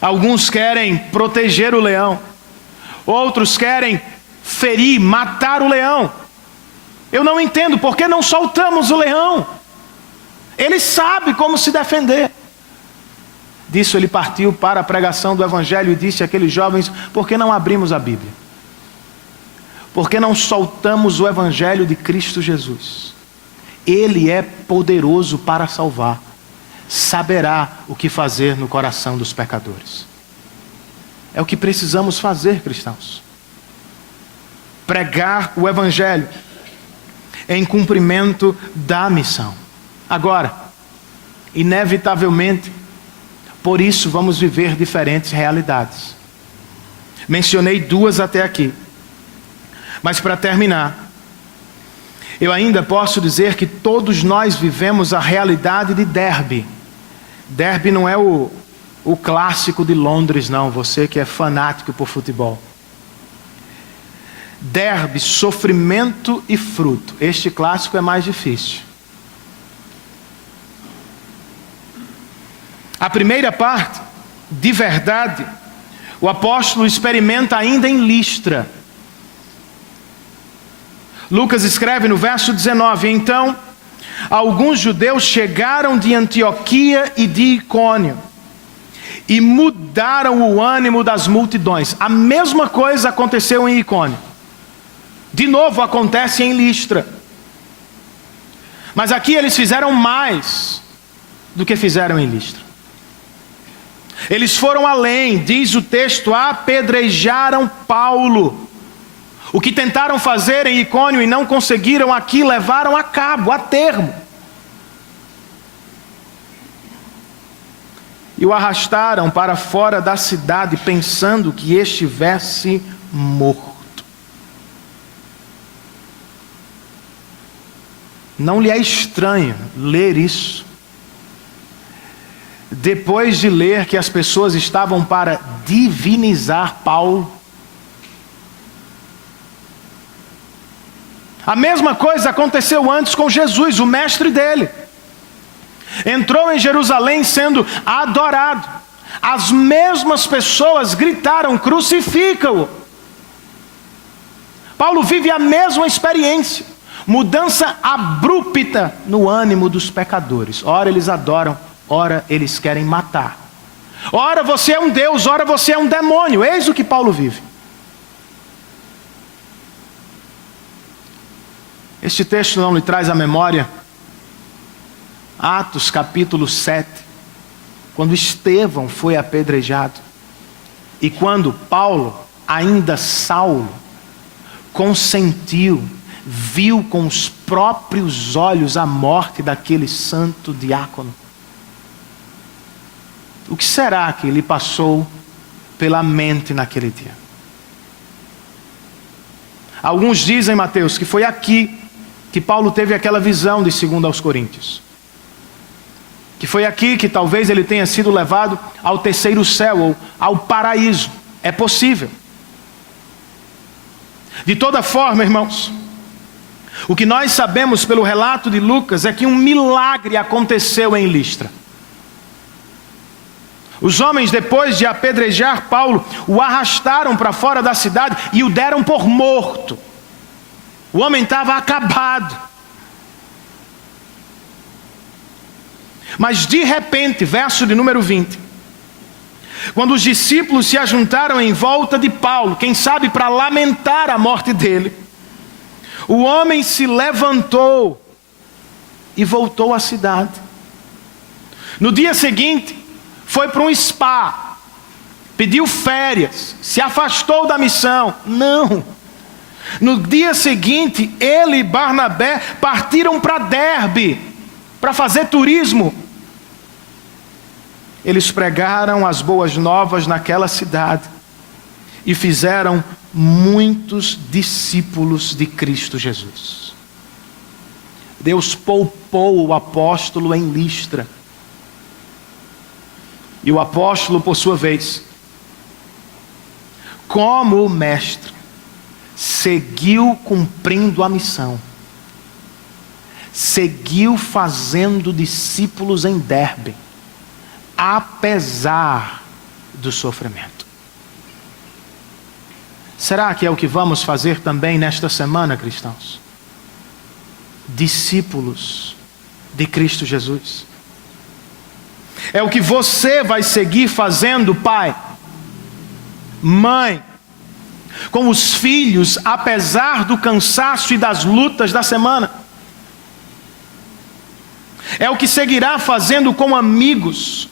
Alguns querem proteger o leão, outros querem ferir, matar o leão. Eu não entendo, por que não soltamos o leão? Ele sabe como se defender. Disso ele partiu para a pregação do Evangelho e disse àqueles jovens: por que não abrimos a Bíblia? Por que não soltamos o Evangelho de Cristo Jesus? Ele é poderoso para salvar. Saberá o que fazer no coração dos pecadores. É o que precisamos fazer, cristãos. Pregar o Evangelho em cumprimento da missão. Agora, inevitavelmente, por isso vamos viver diferentes realidades. Mencionei duas até aqui. Mas para terminar, eu ainda posso dizer que todos nós vivemos a realidade de Derby. Derby não é o clássico de Londres, não. Você que é fanático por futebol. Derby, sofrimento e fruto. Este clássico é mais difícil. A primeira parte, de verdade, o apóstolo experimenta ainda em Listra. Lucas escreve no verso 19: então, alguns judeus chegaram de Antioquia e de Icônio e mudaram o ânimo das multidões. A mesma coisa aconteceu em Icônio. De novo acontece em Listra. Mas aqui eles fizeram mais do que fizeram em Listra. Eles foram além, diz o texto, apedrejaram Paulo. O que tentaram fazer em Icônio e não conseguiram aqui, levaram a cabo, a termo. E o arrastaram para fora da cidade, pensando que estivesse morto. Não lhe é estranho ler isso? Depois de ler que as pessoas estavam para divinizar Paulo. A mesma coisa aconteceu antes com Jesus, o mestre dele. Entrou em Jerusalém sendo adorado. As mesmas pessoas gritaram: crucifica-o. Paulo vive a mesma experiência. Mudança abrupta no ânimo dos pecadores. Ora eles adoram, ora eles querem matar. Ora você é um Deus, ora você é um demônio. Eis o que Paulo vive. Este texto não lhe traz à memória Atos capítulo 7, quando Estevão foi apedrejado e quando Paulo, ainda Saulo, consentiu, viu com os próprios olhos a morte daquele santo diácono. O que será que lhe passou pela mente naquele dia? Alguns dizem, Mateus, que foi aqui que Paulo teve aquela visão de 2 aos Coríntios. Que foi aqui que talvez ele tenha sido levado ao terceiro céu, ou ao paraíso. É possível. De toda forma, irmãos, o que nós sabemos pelo relato de Lucas é que um milagre aconteceu em Listra. Os homens, depois de apedrejar Paulo, o arrastaram para fora da cidade e o deram por morto. O homem estava acabado. Mas de repente, verso de número 20, quando os discípulos se ajuntaram em volta de Paulo, quem sabe para lamentar a morte dele, o homem se levantou e voltou à cidade. No dia seguinte, foi para um spa, pediu férias, se afastou da missão. Não. No dia seguinte, ele e Barnabé partiram para Derbe, para fazer turismo. Eles pregaram as boas novas naquela cidade e fizeram muitos discípulos de Cristo Jesus. Deus poupou o apóstolo em Listra. E o apóstolo, por sua vez, como o mestre, seguiu cumprindo a missão. Seguiu fazendo discípulos em Derbe, apesar do sofrimento. Será que é o que vamos fazer também nesta semana, cristãos? Discípulos de Cristo Jesus. É o que você vai seguir fazendo, pai, mãe, com os filhos, apesar do cansaço e das lutas da semana. É o que seguirá fazendo com amigos,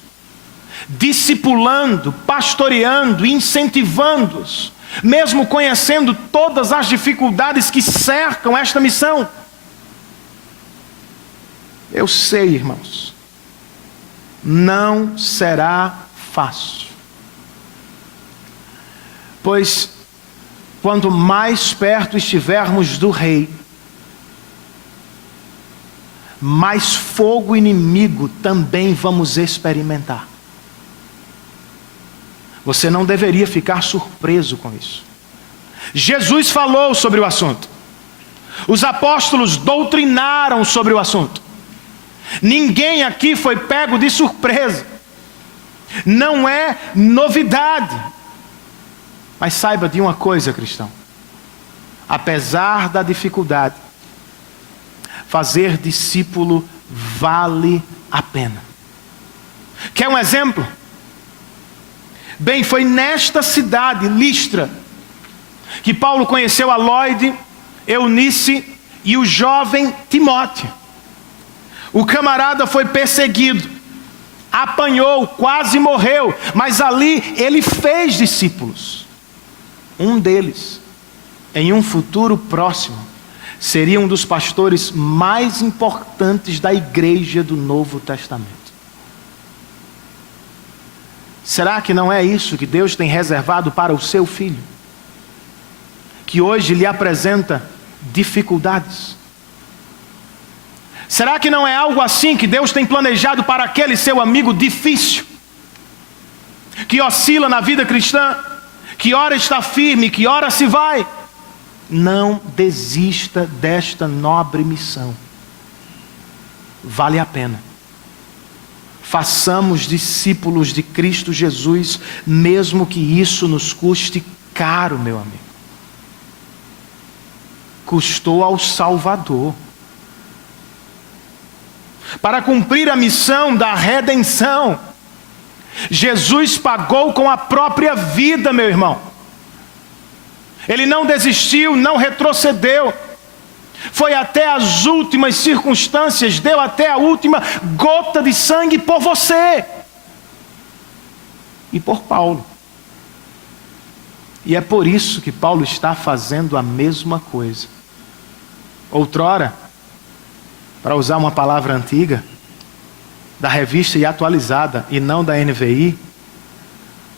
discipulando, pastoreando, incentivando-os, mesmo conhecendo todas as dificuldades que cercam esta missão. Eu sei, irmãos, não será fácil. Pois, quanto mais perto estivermos do Rei, mais fogo inimigo também vamos experimentar. Você não deveria ficar surpreso com isso. Jesus falou sobre o assunto. Os apóstolos doutrinaram sobre o assunto. Ninguém aqui foi pego de surpresa. Não é novidade. Mas saiba de uma coisa, cristão. Apesar da dificuldade, fazer discípulo vale a pena. Quer um exemplo? Bem, foi nesta cidade, Listra, que Paulo conheceu a Lóide, Eunice e o jovem Timóteo. O camarada foi perseguido, apanhou, quase morreu, mas ali ele fez discípulos. Um deles, em um futuro próximo, seria um dos pastores mais importantes da igreja do Novo Testamento. Será que não é isso que Deus tem reservado para o seu filho? Que hoje lhe apresenta dificuldades. Será que não é algo assim que Deus tem planejado para aquele seu amigo difícil? Que oscila na vida cristã, que ora está firme, que ora se vai. Não desista desta nobre missão. Vale a pena. Façamos discípulos de Cristo Jesus, mesmo que isso nos custe caro, meu amigo. custou ao Salvador. Para cumprir a missão da redenção, Jesus pagou com a própria vida, meu irmão. Ele não desistiu, não retrocedeu. Foi até as últimas circunstâncias, deu até a última gota de sangue por você e por Paulo. E é por isso que Paulo está fazendo a mesma coisa. Outrora, para usar uma palavra antiga, da revista e atualizada, e não da NVI,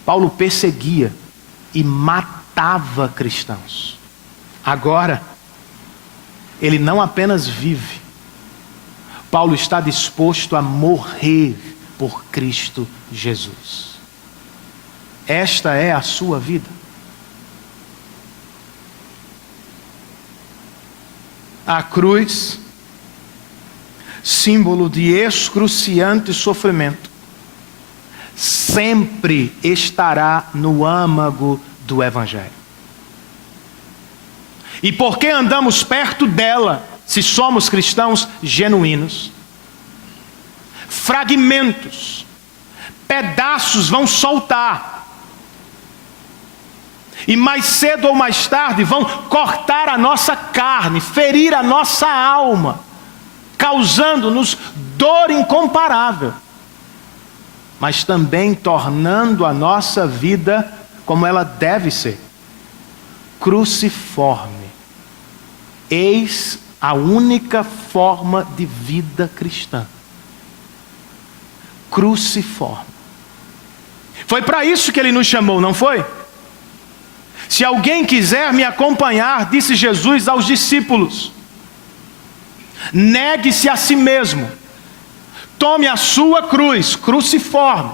Paulo perseguia e matava cristãos. Agora, ele não apenas vive, Paulo está disposto a morrer por Cristo Jesus. Esta é a sua vida. A cruz, símbolo de excruciante sofrimento, sempre estará no âmago do Evangelho. E por que andamos perto dela, se somos cristãos genuínos? Fragmentos, pedaços vão soltar. E mais cedo ou mais tarde vão cortar a nossa carne, ferir a nossa alma, causando-nos dor incomparável, mas também tornando a nossa vida como ela deve ser, cruciforme. Eis a única forma de vida cristã, cruciforme. Foi para isso que ele nos chamou, não foi? Se alguém quiser me acompanhar, disse Jesus aos discípulos, negue-se a si mesmo, tome a sua cruz, cruciforme,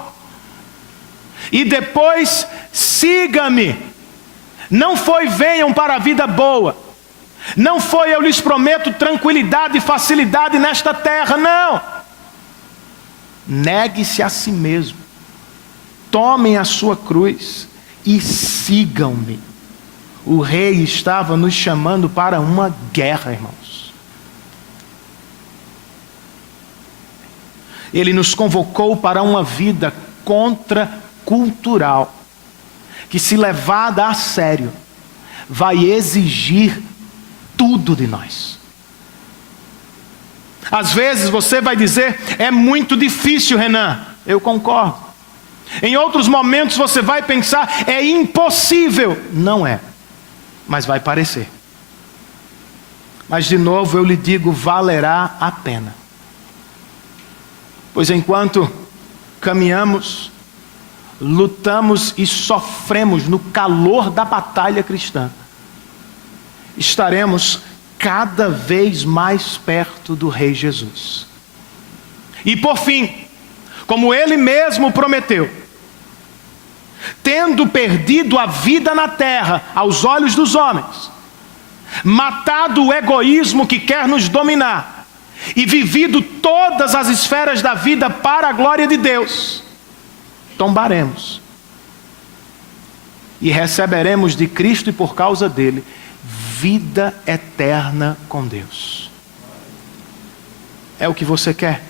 e depois siga-me. Não foi venham para a vida boa, não foi eu lhes prometo tranquilidade e facilidade nesta terra, não. Negue-se a si mesmo, tomem a sua cruz e sigam-me. O rei estava nos chamando para uma guerra, irmãos. Ele nos convocou para uma vida contracultural, que, se levada a sério, vai exigir tudo de nós. Às vezes você vai dizer, é muito difícil, Renan. Eu concordo. Em outros momentos você vai pensar, é impossível. Não é, mas vai parecer. Mas de novo eu lhe digo, valerá a pena. Pois enquanto caminhamos, lutamos e sofremos no calor da batalha cristã, estaremos cada vez mais perto do Rei Jesus. E por fim, como Ele mesmo prometeu, tendo perdido a vida na terra aos olhos dos homens, matado o egoísmo que quer nos dominar e vivido todas as esferas da vida para a glória de Deus, tombaremos e receberemos de Cristo, e por causa dele, vida eterna com Deus. É o que você quer?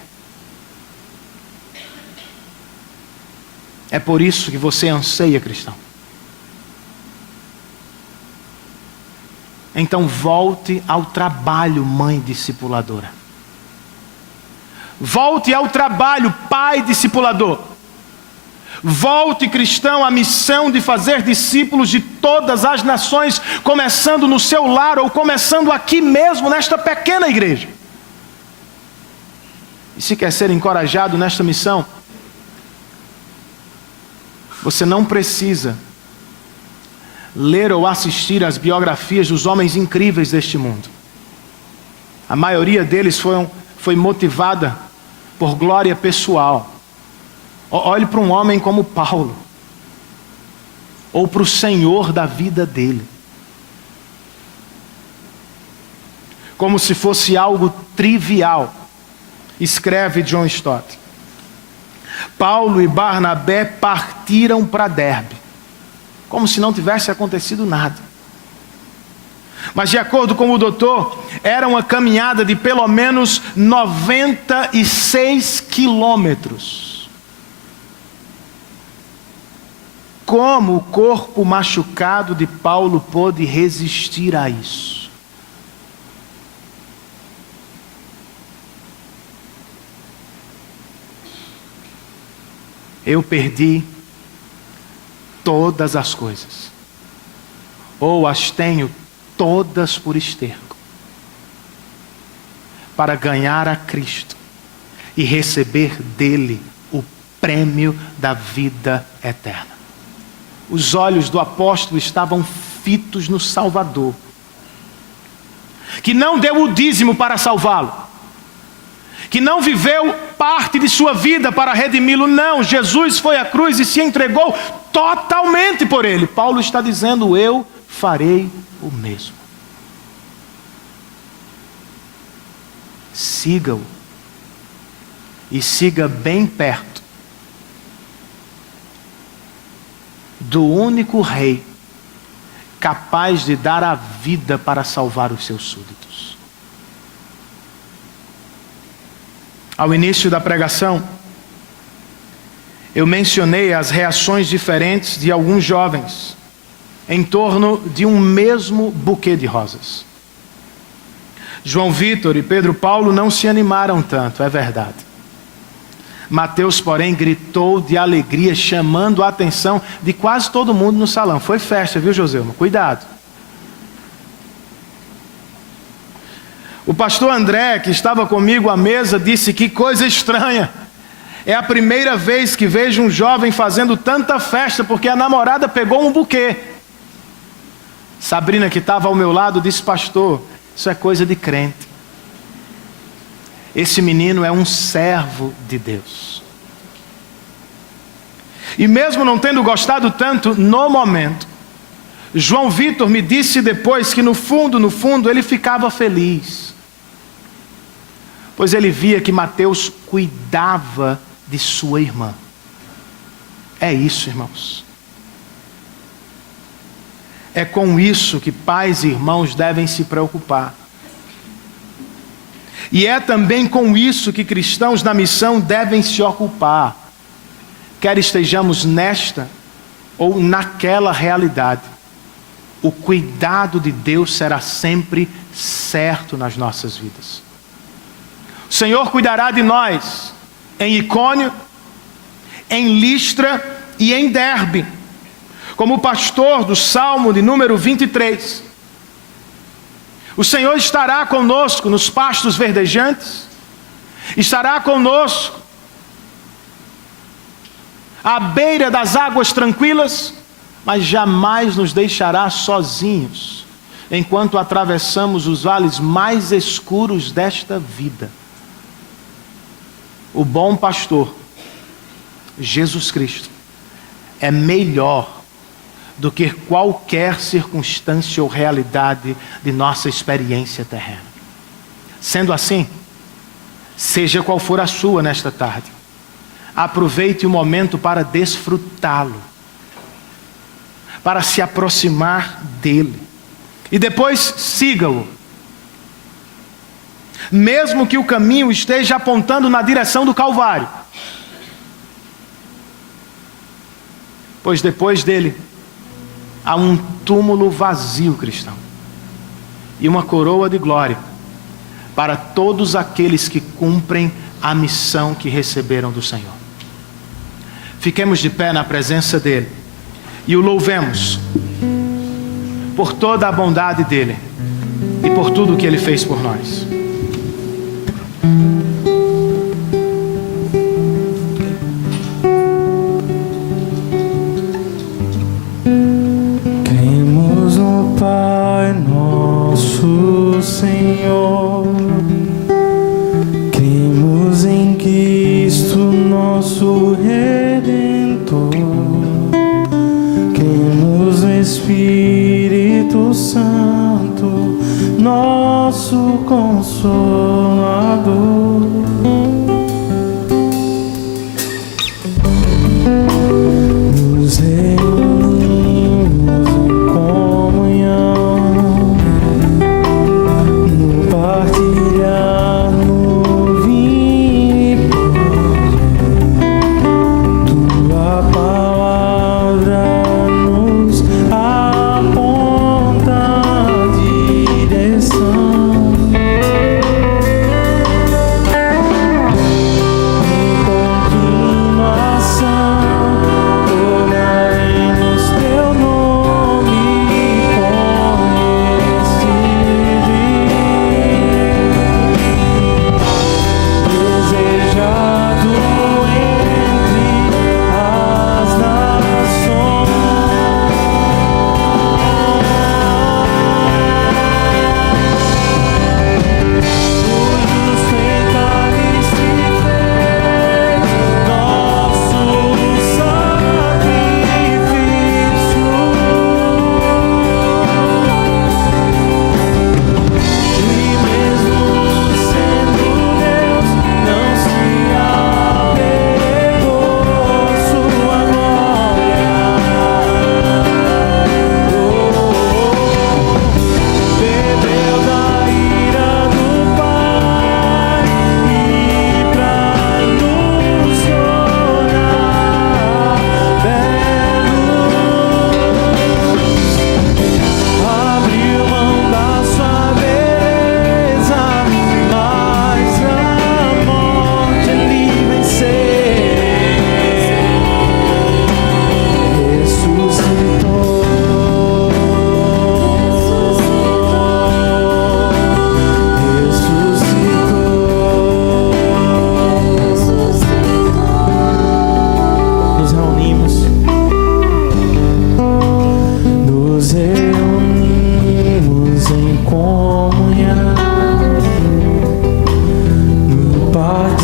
É por isso que você anseia, cristão. Então volte ao trabalho, mãe discipuladora. Volte ao trabalho, pai discipulador. Volte, cristão, à missão de fazer discípulos de todas as nações, começando no seu lar ou começando aqui mesmo, nesta pequena igreja. E se quer ser encorajado nesta missão, você não precisa ler ou assistir às biografias dos homens incríveis deste mundo. A maioria deles foi motivada por glória pessoal. Olhe para um homem como Paulo, ou para o Senhor da vida dele, como se fosse algo trivial. Escreve John Stott: Paulo e Barnabé partiram para Derbe, como se não tivesse acontecido nada. Mas de acordo com o doutor, era uma caminhada de pelo menos 96 quilômetros. Como o corpo machucado de Paulo pôde resistir a isso? Eu perdi todas as coisas, ou as tenho todas por esterco, para ganhar a Cristo e receber dele o prêmio da vida eterna. Os olhos do apóstolo estavam fitos no Salvador, que não deu o dízimo para salvá-lo, que não viveu parte de sua vida para redimi-lo. Não, Jesus foi à cruz e se entregou totalmente por ele. Paulo está dizendo: eu farei o mesmo. Siga-o e siga bem perto do único rei capaz de dar a vida para salvar os seus súditos. Ao início da pregação, eu mencionei as reações diferentes de alguns jovens em torno de um mesmo buquê de rosas. João Vitor e Pedro Paulo não se animaram tanto, é verdade. Mateus, porém, gritou de alegria, chamando a atenção de quase todo mundo no salão. Foi festa, viu, Joselma? Cuidado. O pastor André, que estava comigo à mesa, disse: que coisa estranha. É a primeira vez que vejo um jovem fazendo tanta festa porque a namorada pegou um buquê. Sabrina, que estava ao meu lado, disse: pastor, isso é coisa de crente. Esse menino é um servo de Deus. E mesmo não tendo gostado tanto no momento, João Vitor me disse depois que no fundo ele ficava feliz, pois ele via que Mateus cuidava de sua irmã. É isso, irmãos. É com isso que pais e irmãos devem se preocupar. E é também com isso que cristãos na missão devem se ocupar, quer estejamos nesta ou naquela realidade. O cuidado de Deus será sempre certo nas nossas vidas. O Senhor cuidará de nós em Icônio, em Listra e em Derbe, como o pastor do Salmo de número 23. O Senhor estará conosco nos pastos verdejantes, estará conosco à beira das águas tranquilas, mas jamais nos deixará sozinhos, enquanto atravessamos os vales mais escuros desta vida. O bom pastor, Jesus Cristo, é melhor do que qualquer circunstância ou realidade de nossa experiência terrena. Sendo assim, seja qual for a sua nesta tarde, aproveite o momento para desfrutá-lo, para se aproximar dele, e depois siga-o. Mesmo que o caminho esteja apontando na direção do Calvário, pois depois dele há um túmulo vazio, cristão, e uma coroa de glória para todos aqueles que cumprem a missão que receberam do Senhor. Fiquemos de pé na presença dele e o louvemos por toda a bondade dele e por tudo o que ele fez por nós. Cremos no Pai nosso Senhor, cremos em Cristo nosso Redentor, cremos no Espírito Santo, nosso Consolador.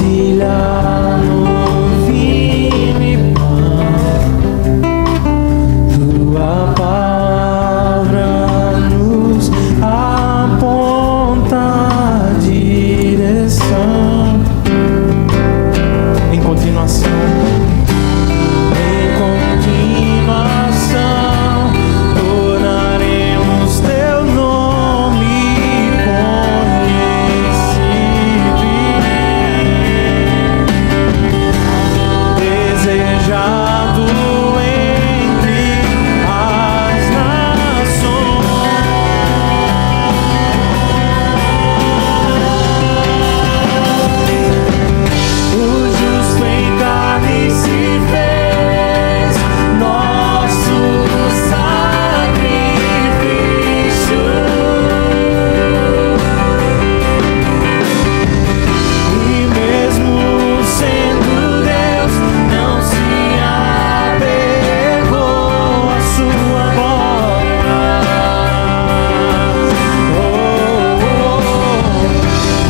vasilhar no vinho e pão. Tua palavra nos aponta a direção. Em continuação, tornaremos teu nome conhecido e desejado entre as nações. O justo em carne se fez nosso sacrifício, e mesmo sendo Deus, não se apegou à sua glória.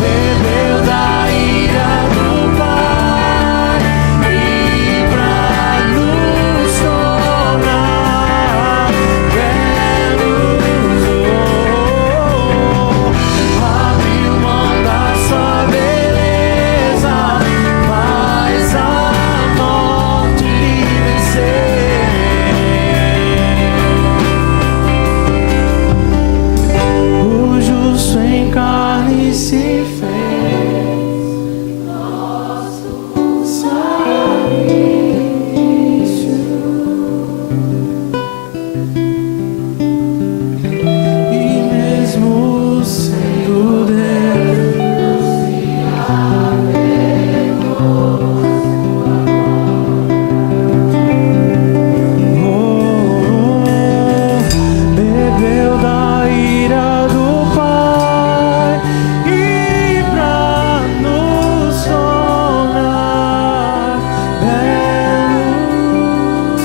Bebeu da ira do Pai e pra nos tornar belos, abriu mão da sua beleza, mas a morte venceu. O justo em carne se fez nosso sacrifício, e mesmo sendo Deus, bebeu da ira do Pai e pra nos tornar belos,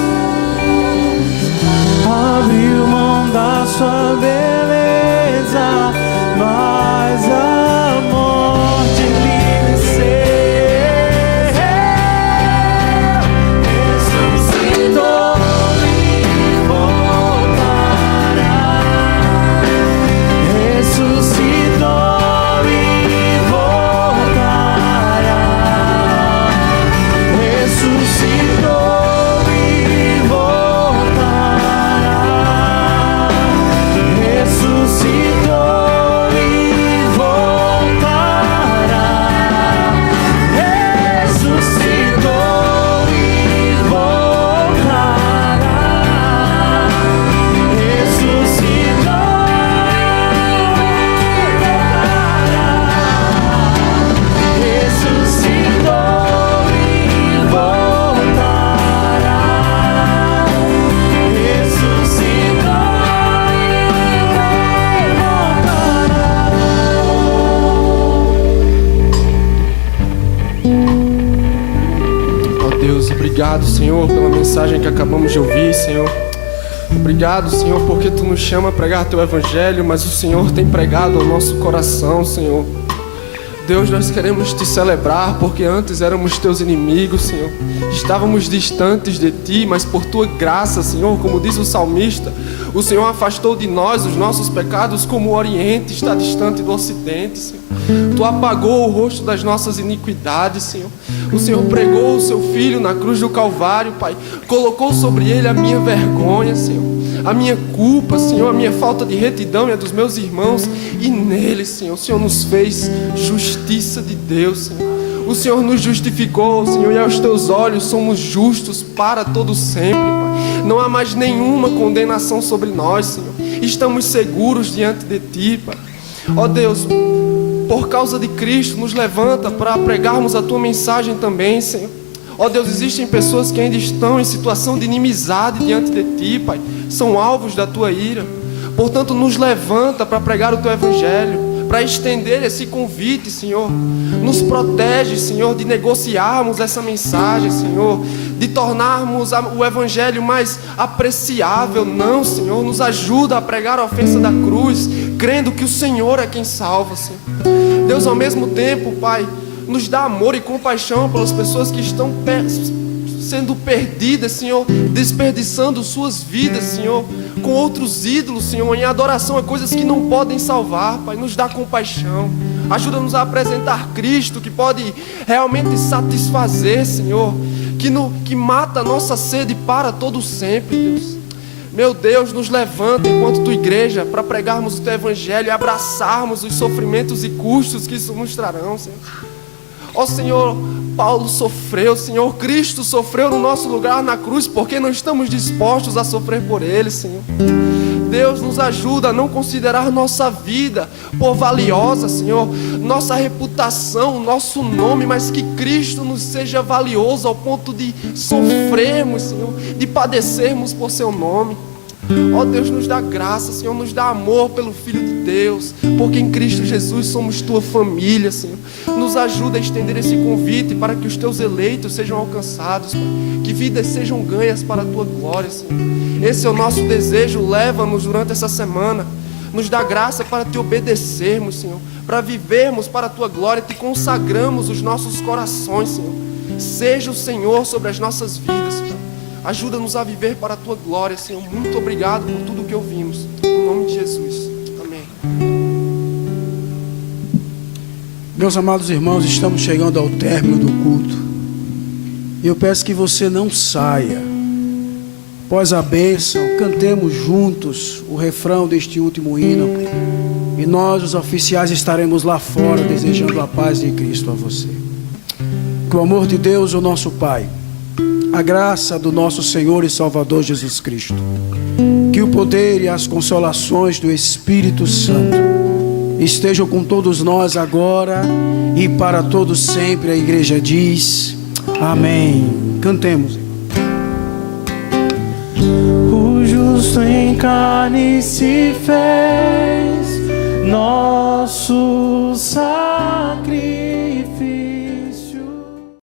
abriu mão da sua beleza, mas a morte lhe venceu. Ressuscitou e voltará. Ressuscitou e voltará. Ressuscitou e voltará. Ressuscitou e voltará. Ressuscitou e voltará. Ressuscitou e voltará. Ó Deus, obrigado, Senhor, pela mensagem que acabamos de ouvir, Senhor. Obrigado, Senhor, porque Tu nos chama a pregar Teu Evangelho, mas o Senhor tem pregado ao nosso coração, Senhor. Deus, nós queremos Te celebrar, porque antes éramos Teus inimigos, Senhor. Estávamos distantes de Ti, mas por Tua graça, Senhor, como diz o salmista, o Senhor afastou de nós os nossos pecados como o Oriente está distante do Ocidente, Senhor. Tu apagou o rosto das nossas iniquidades, Senhor. O Senhor pregou o Seu Filho na cruz do Calvário, Pai. Colocou sobre Ele a minha vergonha, Senhor, a minha culpa, Senhor, a minha falta de retidão e a dos meus irmãos. E nele, Senhor, o Senhor nos fez justiça de Deus, Senhor. O Senhor nos justificou, Senhor, e aos Teus olhos somos justos para todo sempre, Pai. Não há mais nenhuma condenação sobre nós, Senhor. Estamos seguros diante de Ti, Pai. Ó Deus, por causa de Cristo, nos levanta para pregarmos a Tua mensagem também, Senhor. Ó Deus, existem pessoas que ainda estão em situação de inimizade diante de Ti, Pai. São alvos da Tua ira. Portanto, nos levanta para pregar o Teu Evangelho, para estender esse convite, Senhor. Nos protege, Senhor, de negociarmos essa mensagem, Senhor, de tornarmos o Evangelho mais apreciável. Não, Senhor, nos ajuda a pregar a ofensa da cruz, crendo que o Senhor é quem salva, Senhor. Deus, ao mesmo tempo, Pai, nos dá amor e compaixão pelas pessoas que estão sendo perdidas, Senhor, desperdiçando suas vidas, Senhor, com outros ídolos, Senhor, em adoração a coisas que não podem salvar. Pai, nos dá compaixão, ajuda-nos a apresentar Cristo, que pode realmente satisfazer, Senhor, que mata a nossa sede para todo sempre, Deus. Meu Deus, nos levanta enquanto tua igreja para pregarmos o teu evangelho e abraçarmos os sofrimentos e custos que isso nos trarão, Senhor. Ó Senhor, Paulo sofreu, Senhor, Cristo sofreu no nosso lugar na cruz, porque não estamos dispostos a sofrer por Ele, Senhor. Deus, nos ajuda a não considerar nossa vida por valiosa, Senhor, nossa reputação, nosso nome, mas que Cristo nos seja valioso ao ponto de sofrermos, Senhor, de padecermos por Seu nome. Ó Deus, nos dá graça, Senhor, nos dá amor pelo Filho de Deus, porque em Cristo Jesus somos Tua família, Senhor. Nos ajuda a estender esse convite para que os Teus eleitos sejam alcançados, Pai. Que vidas sejam ganhas para a Tua glória, Senhor. Esse é o nosso desejo, leva-nos durante essa semana. Nos dá graça para Te obedecermos, Senhor, para vivermos para a Tua glória, Te consagramos os nossos corações, Senhor. Seja o Senhor sobre as nossas vidas, Senhor. Ajuda-nos a viver para a Tua glória, Senhor. Muito obrigado por tudo que ouvimos. Em nome de Jesus. Amém. Meus amados irmãos, estamos chegando ao término do culto. E eu peço que você não saia. Após a bênção, cantemos juntos o refrão deste último hino. E nós, os oficiais, estaremos lá fora desejando a paz de Cristo a você. Que o amor de Deus, o nosso Pai, a graça do nosso Senhor e Salvador Jesus Cristo, que o poder e as consolações do Espírito Santo estejam com todos nós agora e para todos sempre. A igreja diz amém. Cantemos. O justo em carne se fez nosso sacrifício.